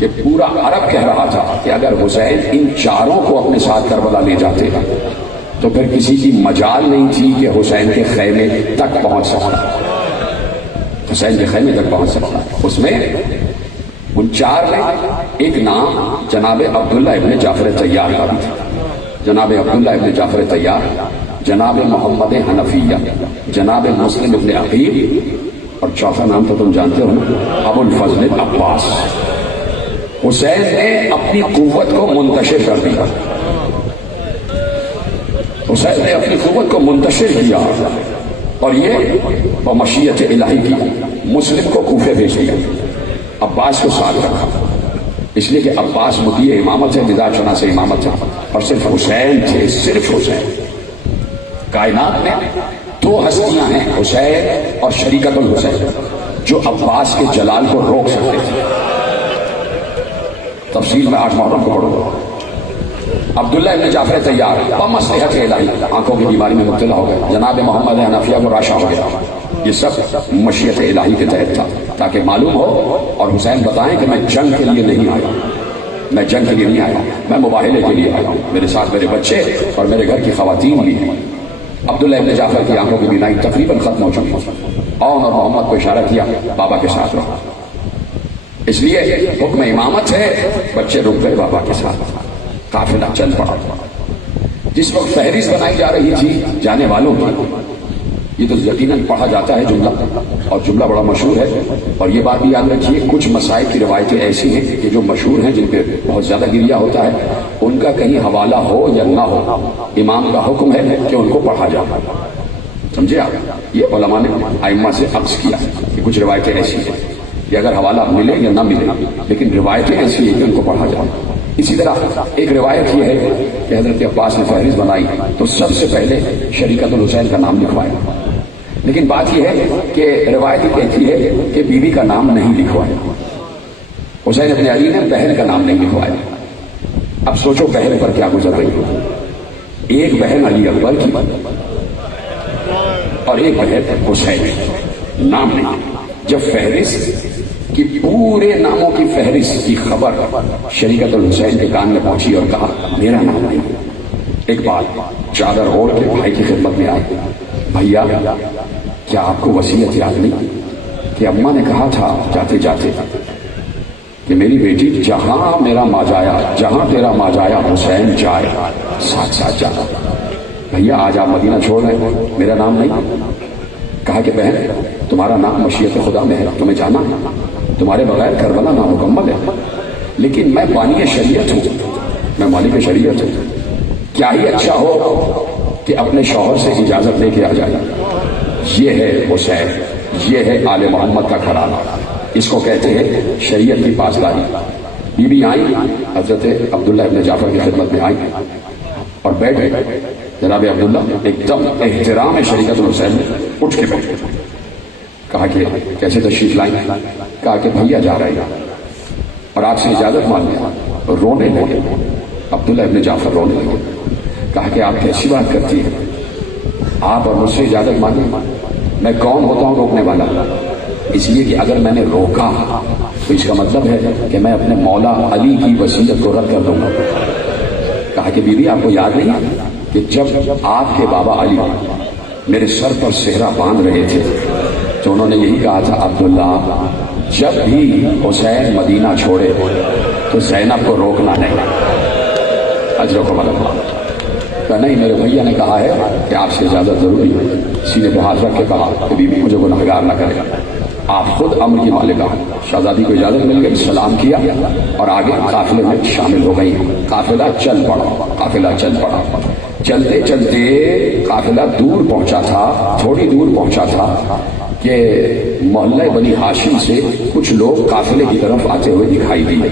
کہ پورا عرب کہہ رہا تھا کہ اگر حسین ان 4 کو اپنے ساتھ کربلا لے جاتے تو پھر کسی کی مجال نہیں تھی کہ حسین کے خیمے تک پہنچ سکتا، حسین کے خیمے تک پہنچ سکتا. اس میں ان 4 میں ایک نام جناب عبداللہ ابن جعفر طیار کا بھی تھا. جناب عبداللہ ابن جعفر طیار، جناب محمد حنفیہ، جناب مسلم ابن عقیل، اور چوتھا نام تو تم جانتے ہو نا، ابو الفضل عباس. حسین نے اپنی قوت کو منتشر کر دیا، حسین نے اپنی قوت کو منتشر کیا اور یہ بمشیت الہی کی مسلم کو کوفے بھیج دیا. عباس کو ساتھ رکھا، اس لیے کہ عباس مدعی امامت ہے، لذا چنا سے امامت ہے، اور صرف حسین تھے، صرف حسین. کائنات میں 2 ہستیاں ہیں، حسین اور شریکت الحسین، جو عباس کے جلال کو روک سکتے تھے. تفصیل میں 8 محرم کو پڑھوں گا. عبداللہ ابن جعفر طیار بمصلحت الہی آنکھوں کی بیماری میں مبتلا ہو گئے. جناب محمد حنفیہ کو راشا ہو گیا. یہ سب مشیت الہی کے تحت تھا تاکہ معلوم ہو اور حسین بتائیں کہ میں جنگ کے لیے نہیں آیا، میں جنگ کے لیے نہیں آیا، میں مباہلے کے لیے آیا ہوں. میرے ساتھ میرے بچے اور میرے گھر کی خواتین بھی ہیں. عبداللہ ابن جعفر کی آنکھوں کی بینائی تقریباً ختم ہو چکی. اون اور محمد کو اشارہ کیا بابا کے ساتھ رہا، اس لیے حکم امامت ہے. بچے رک گئے بابا کے ساتھ، قافلہ چل پڑا. جس وقت فہرست بنائی جا رہی تھی جانے والوں کی، یہ تو یقیناً پڑھا جاتا ہے جملہ، اور جملہ بڑا مشہور ہے. اور یہ بات بھی یاد رکھیے، کچھ مسائل کی روایتیں ایسی ہیں کہ جو مشہور ہیں، جن پہ بہت زیادہ گریہ ہوتا ہے، ان کا کہیں حوالہ ہو یا نہ ہو، امام کا حکم ہے کہ ان کو پڑھا جائے. سمجھے آپ؟ یہ علماء نے ائمہ سے عکس کیا کہ کچھ روایتیں ایسی ہیں کہ اگر حوالہ ملے یا نہ ملے، لیکن روایتیں ایسی ہیں کہ ان کو پڑھا جائے. اسی طرح ایک روایت یہ ہے کہ حضرت عباس نے فہرست بنائی تو سب سے پہلے شریکت الحسین کا نام لکھوایا، لیکن بات یہ ہے کہ روایت یہ کہتی ہے کہ بیوی کا نام نہیں لکھوایا، حسین ابن علی نے بہن کا نام نہیں لکھوایا۔ اب سوچو بہن پر کیا گزر رہی ہو، ایک بہن علی اکبر کی اور ایک بہن حسین، نام نہیں۔ جب فہرست کی پورے ناموں کی فہرست کی خبر شریکت الحسین کے کان میں پہنچی اور کہا میرا نام نہیں، ایک بات چادر اوڑھ کے بھائی کی خدمت میں آئی، بھیا کیا آپ کو وصیت یاد نہیں کہ اماں نے کہا تھا جاتے جاتے کہ میری بیٹی جہاں میرا ماں جایا، جہاں تیرا ماں جایا حسین جائے ساتھ ساتھ جانا۔ بھیا آج آپ مدینہ چھوڑ رہے ہیں، میرا نام نہیں۔ کہا کہ بہن تمہارا نام مشیت خدا میں ہے، تمہیں جانا، تمہارے بغیر کربلا نامکمل ہے، لیکن میں بانی شریعت ہوں، میں مالک شریعت ہوں، کیا ہی اچھا ہو کہ اپنے شوہر سے اجازت لے کے آ جائے۔ یہ ہے حسین، یہ ہے آل محمد کا گھرانہ، اس کو کہتے ہیں شریعت کی پاسداری۔ بی بی آئی حضرت عبداللہ ابن جعفر کی خدمت میں آئی اور بیٹھ گئے۔ جناب عبداللہ ایک دم احترام شریعت الحسین اٹھ کے بیٹھ گئے، کہا کہ کیسے تشریف لائیں؟ کہا کہ بھیا جا رہے ہیں اور آپ سے اجازت مانگے۔ رونے لگے عبداللہ ابن جعفر، رونے لگے، کہا کہ آپ کیسی بات کرتی ہیں، آپ اور مجھ سے اجازت مانگے، میں کون ہوتا ہوں روکنے والا؟ اس لیے کہ اگر میں نے روکا تو اس کا مطلب ہے کہ میں اپنے مولا علی کی وصیت کو رد کر دوں گا۔ کہا کہ بیوی آپ کو یاد نہیں کہ جب آپ کے بابا علی میرے سر پر صحرا باندھ رہے تھے تو انہوں نے یہی کہا تھا عبداللہ جب بھی حسین مدینہ چھوڑے تو زینب کو روکنا نہیں، اجر کو مطلب کہ نہیں، میرے بھیا نے کہا ہے کہ آپ سے اجازت ضروری ہے۔ سینے پہ ہاتھ رکھ کے کہا کہ بیوی مجھے گنہگار نہ کرے، آپ خود امر کی مالکہ۔ شہزادی کو اجازت مل گئی، سلام کیا اور آگے قافلے میں شامل ہو گئی۔ قافلہ چل پڑا، قافلہ چل پڑا، چلتے چلتے قافلہ دور پہنچا تھا، تھوڑی دور پہنچا تھا کہ محلہ بنی ہاشم سے کچھ لوگ قافلے کی طرف آتے ہوئے دکھائی دیے۔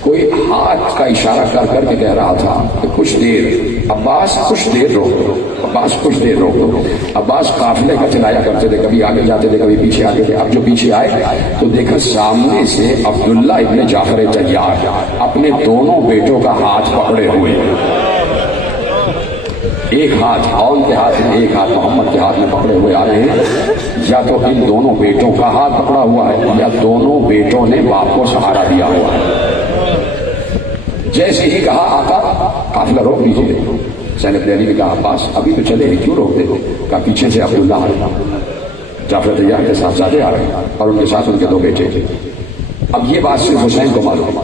کوئی ہاتھ کا اشارہ کر کر کے کہہ رہا تھا کہ کچھ دیر عباس، کچھ دیر روک دو، عباس کچھ دیر روک دو۔ عباس قافلے کا چلایا کرتے تھے، کبھی آگے جاتے تھے کبھی پیچھے آتے تھے۔ اب جو پیچھے آئے تو دیکھا سامنے سے عبداللہ ابن جعفر طیار اپنے دونوں بیٹوں کا ہاتھ پکڑے ہوئے، ایک ہاتھ اون کے ہاتھ میں، ایک ہاتھ محمد کے ہاتھ میں پکڑے ہوئے آ رہے ہیں۔ یا تو ان دونوں بیٹوں کا ہاتھ پکڑا ہوا ہے یا دونوں بیٹوں نے باپ کو سہارا دیا ہوا ہے۔ جیسے ہی کہا آقا قافلہ روک دیجیے، حسین ابن علی نے کہا عباس ابھی تو چلے ہی، کیوں روک دیتے؟ کہا پیچھے سے عبداللہ آ رہے ہیں، جعفر طیار کے صاحبزادے آ رہے ہیں اور ان کے ساتھ ان کے دو بیٹے تھے۔ اب یہ بات صرف حسین کو معلوم،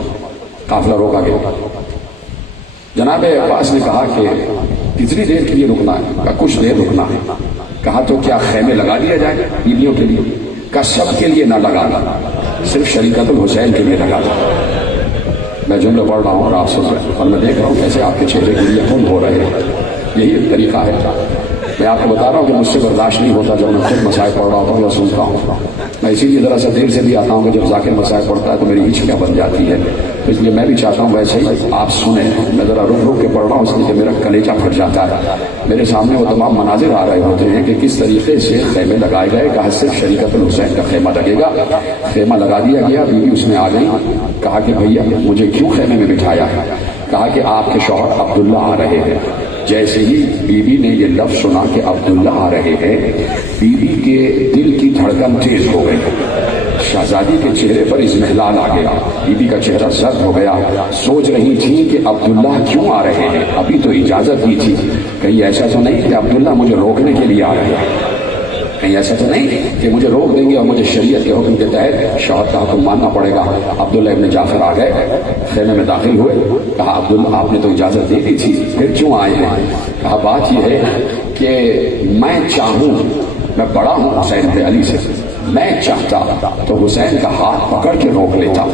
قافلہ روکا گیا۔ جناب عباس نے کہا کہ کتنی دیر کے لیے رکنا ہے؟ کہا کچھ دیر رکنا ہے۔ کہا تو کیا خیمے لگا دیا جائے بیویوں کے لیے؟ کہا سب کے لیے نہ لگانا، صرف شریکت الحسین کے لیے لگا دیا۔ میں جملہ پڑھ رہا ہوں اور آپ سن رہے ہیں اور میں دیکھ رہا ہوں کیسے آپ کے چہرے کے لیے خون ہو رہے ہیں۔ یہی طریقہ ہے، میں آپ کو بتا رہا ہوں کہ مجھ سے برداشت نہیں ہوتا جب میں خود مسائل پڑھ رہا ہوتا ہوں یا سنتا ہوں۔ میں اسی لیے ذرا سا دیر سے بھی آتا ہوں کہ جب ذاکر مسائل پڑھتا ہے تو میری ہچکیاں بن جاتی ہے، تو اس لیے میں بھی چاہتا ہوں ویسے ہی آپ سنیں۔ میں ذرا رک رک کے پڑھ رہا ہوں اس لیے کہ میرا کلیجہ پھٹ جاتا ہے۔ میرے سامنے وہ تمام مناظر آ رہے ہوتے ہیں کہ کس طریقے سے خیمے لگائے گئے۔ کہا صرف شریکت الحسین کا خیمہ لگے گا۔ خیمہ لگا دیا گیا، بیوی اس میں آ گئی۔ کہا کہ بھیا مجھے کیوں خیمے میں بٹھایا ہے؟ کہا کہ آپ کے شوہر عبداللہ آ رہے ہیں۔ جیسے ہی بیوی نے یہ لفظ سنا کہ عبداللہ آ رہے ہیں، بیوی کے دل کی دھڑکن تیز ہو گئی۔ شہزادی کے چہرے پر اضمحلال آ گیا، بیوی کا چہرہ زرد ہو گیا۔ سوچ رہی تھی کہ عبداللہ کیوں آ رہے ہیں، ابھی تو اجازت دی تھی، کہیں ایسا تو نہیں کہ عبداللہ مجھے روکنے کے لیے آ رہے ہیں، کہیں ایسا تو نہیں کہ مجھے روک دیں گے اور مجھے شریعت کے حکم کے تحت شوہر کا حکم ماننا پڑے گا۔ عبداللہ ابن جعفر آ گئے، خیمے میں داخل ہوئے۔ کہا عبداللہ آپ نے تو اجازت دے دی تھی، پھر کیوں آئے ہیں؟ کہا بات یہ ہے کہ میں چاہوں، میں بڑا ہوں حسین بن علی سے، میں چاہتا تو حسین کا ہاتھ پکڑ کے روک لیتا،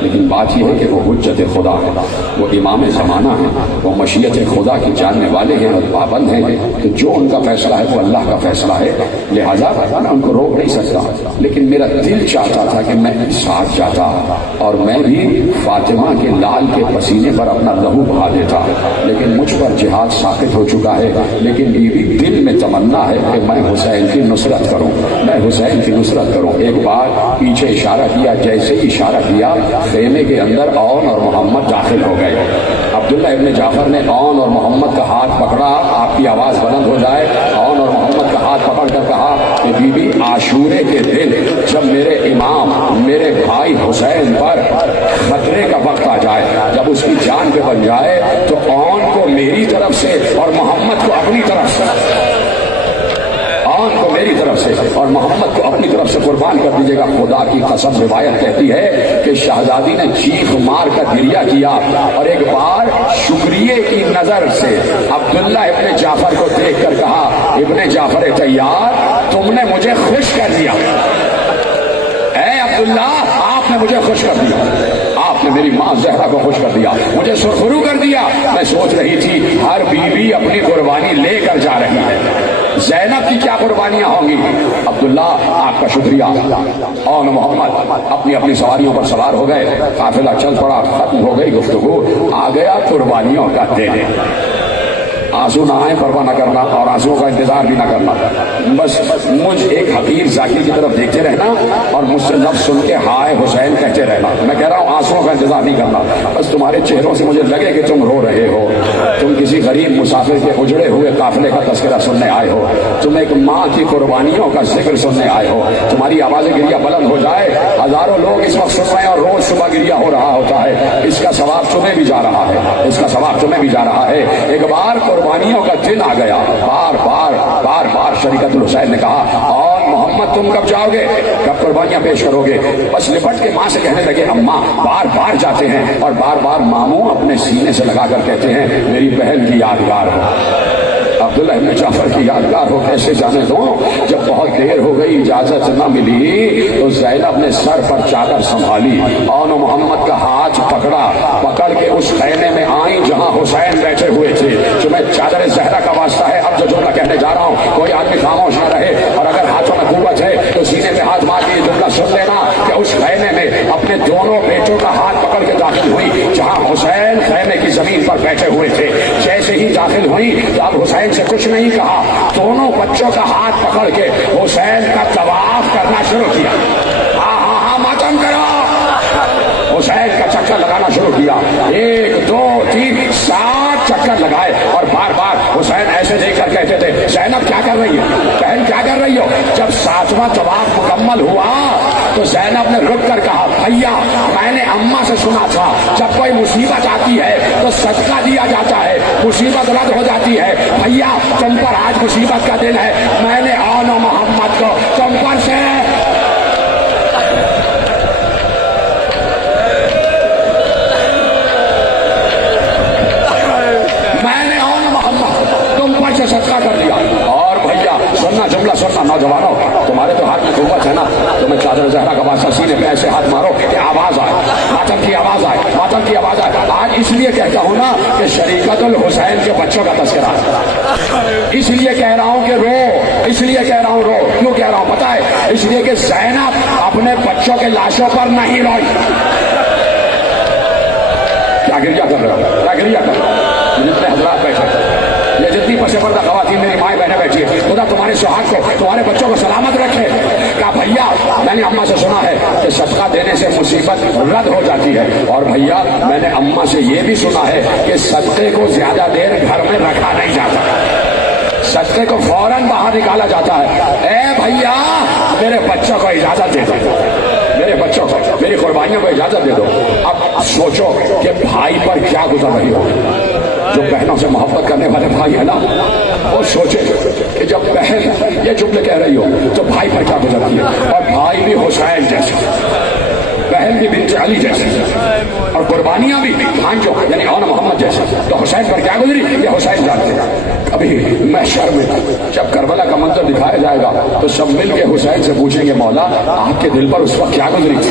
لیکن بات یہ ہے کہ وہ حجت خدا ہے، وہ امام زمانہ ہے، وہ مشیت خدا کی جاننے والے ہیں اور پابند ہیں، تو جو ان کا فیصلہ ہے وہ اللہ کا فیصلہ ہے، لہذا میں ان کو روک نہیں سکتا۔ لیکن میرا دل چاہتا تھا کہ میں ساتھ جاتا اور میں بھی فاطمہ کے لال کے پسینے پر اپنا لہو بہا دیتا، لیکن مجھ پر جہاد ساقط ہو چکا ہے، لیکن بیوی دل میں تمنا ہے کہ میں حسین کی نصرت کروں، میں حسین کی نصرت کروں۔ ایک بار پیچھے اشارہ کیا، جیسے ہی اشارہ کیا خیمے کے اندر اون اور محمد داخل ہو گئے۔ عبداللہ ابن جعفر نے اون اور محمد کا ہاتھ پکڑا، آپ کی آواز بلند ہو جائے، اون اور محمد کا ہاتھ پکڑ کر کہا کہ بی بی عاشورے کے دن جب میرے امام میرے بھائی حسین پر خطرے کا وقت آ جائے، جب اس کی جان پہ بن جائے، تو اون کو میری طرف سے اور محمد کو اپنی طرف سے، کو میری طرف سے اور محمد کو اپنی طرف سے قربان کر دیجیے گا۔ خدا کی قسم روایت کہتی ہے کہ شہزادی نے چیخ مار کر گریہ کیا اور ایک بار شکریہ کی نظر سے عبداللہ ابن جعفر کو دیکھ کر کہا، ابن جعفر طیار، تم نے مجھے خوش کر دیا، اے عبداللہ آپ نے مجھے خوش کر دیا، آپ نے میری ماں زہرا کو خوش کر دیا، مجھے سرخرو کر دیا۔ میں سوچ رہی تھی ہر بیوی اپنی قربانی لے کر جا رہی ہے، زینب کی کیا قربانیاں ہوں گی؟ عبداللہ آپ کا شکریہ۔ اور محمد اپنی اپنی سواریوں پر سوار ہو گئے، قافلہ چل پڑا، ختم ہو گئی گفتگو، آ گیا قربانیوں کا دن۔ آنسو نہ آئے پرواہ نہ کرنا اور آنسو کا انتظار بھی نہ کرنا، بس مجھ ایک حقیر ذاکر کی طرف دیکھتے رہنا اور مجھ سے لفظ سن کے ہائے حسین کہتے رہنا۔ میں کہہ رہا ہوں آنسو کا انتظار نہیں کرنا، بس تمہارے چہروں سے مجھے لگے کہ تم رو رہے ہو، تم کسی غریب مسافر کے اجڑے ہوئے قافلے کا تذکرہ سننے آئے ہو، تم ایک ماں کی قربانیوں کا ذکر سننے آئے ہو، تمہاری آواز گریہ بلند ہو جائے۔ ہزاروں لوگ اس وقت سن رہے ہیں اور روز صبح گریہ ہو رہا ہوتا ہے، اس کا ثواب تمہیں بھی جا رہا ہے، اس کا ثواب تمہیں بھی جا رہا ہے۔ ایک بار قربانیوں کا دن آ گیا، بار بار شریعت الحسین نے کہا، اور محمد تم کب جاؤ گے، کب قربانیاں پیش کرو گے؟ بس لپٹ کے ماں سے کہنے لگے، اماں بار جاتے ہیں اور بار ماموں اپنے سینے سے لگا کر کہتے ہیں میری بہن کی یادگار ہو، عبداللہ ابن جعفر کی یادگار ہو۔ کیسے جانے دوں؟ جب بہت دیر ہو گئی، اجازت نہ ملی، تو زینب نے سر پر چادر سنبھالی اور محمد کا ہاتھ پکڑ کے اس خیمے میں آئیں جہاں حسین بیٹھے ہوئے تھے۔ جو میں چادر زہرا کا واسطہ ہے، اب جو جملہ کہنے جا رہا ہوں کوئی آدمی خاموش نہ رہے، اور اگر ہاتھوں میں قوت ہے تو سینے پہ ہاتھ مار کے جملہ سن لینا کہ اس خیمے میں اپنے دونوں بیٹوں کا ہاتھ پکڑ کے داخل ہوئی جہاں حسین خیمے کی زمین پر بیٹھے ہوئے تھے۔ جیسے ہی داخل ہوئی تو اب حسین سے کچھ نہیں کہا، دونوں بچوں کا ہاتھ پکڑ کے حسین کا طواف کرنا شروع کیا۔ ہاں ماتم کرو، حسین کا چکر لگانا شروع کیا، 1 2 3 7 چکر لگائے، اور بار حسین ایسے دیکھ کر کہتے تھے، زینب کیا کر رہی ہے، بہن کیا کر رہی ہو؟ جب 7واں طواف مکمل ہوا تو زینب نے رک کر کہا، بھیا میں نے اماں سے سنا تھا جب کوئی مصیبت آتی ہے تو صدقہ دیا جاتا ہے، مصیبت رد ہو جاتی ہے، بھیا تم پر آج مصیبت کا دن ہے، میں نے آن و محمد کو تم پر سے صدقہ کر دیا۔ اور بھیا سننا، جملہ سننا، نوجوانوں تمہارے تو ہاتھ میں قوت ہے نا، تمہیں چادر زہرا کا واسطہ سینے پہ ایسے ہاتھ مارو کہ آواز آئے، ماتم کی آواز آئے، ماتم کی آواز آئے۔ آج اس لیے کہتا ہوں نا کہ شریعت الحسین کے بچوں کا تذکرہ ہے، اس لیے کہہ رہا ہوں کہ رو، اس لیے کہہ رہا ہوں رو، کیوں کہہ رہا ہوں پتہ ہے؟ اس لیے کہ زینب اپنے بچوں کے لاشوں پر نہیں روئی۔ کیا گریہ کر رہے ہو، کیا گریہ کر رہے ہو؟ جتنے حضرات بیٹھے، یہ جتنی پس پردہ خواتین میری مائیں بہنیں بیٹھی ہے، خدا تمہارے سہاگ کو، تمہارے بچوں کو سلامت رکھے۔ کہا بھیا میں نے اماں سے سنا ہے کہ صدقہ دینے سے مصیبت رد ہو جاتی ہے، اور بھیا میں نے اماں سے یہ بھی سنا ہے کہ صدقے کو زیادہ دیر گھر میں رکھا نہیں جاتا، صدقے کو فوراً باہر نکالا جاتا ہے۔ اے بھیا میرے بچوں کو اجازت دے دو، میرے بچوں کو، میری قربانیوں کو اجازت دے دو۔ اب سوچو کہ بھائی پر کیا گزر رہی ہو، جو بہنوں سے محبت کرنے والے بھائی ہے نا، وہ سوچے کہ جب بہن یہ جملے کہہ رہی ہو تو بھائی پر کیا گزرتی ہے، اور بھائی بھی حسین جیسا، بہن بھی بنت علی جیسے، اور قربانیاں بھی بھانجو یعنی آن محمد جیسے، تو حسین پر کیا گزری یہ حسین جانتے ہیں۔ ابھی محشر میں جب کربلا کا منظر دکھایا جائے گا تو سب مل کے حسین سے پوچھیں گے، مولا آپ کے دل پر اس وقت کیا گزری تھی؟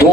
2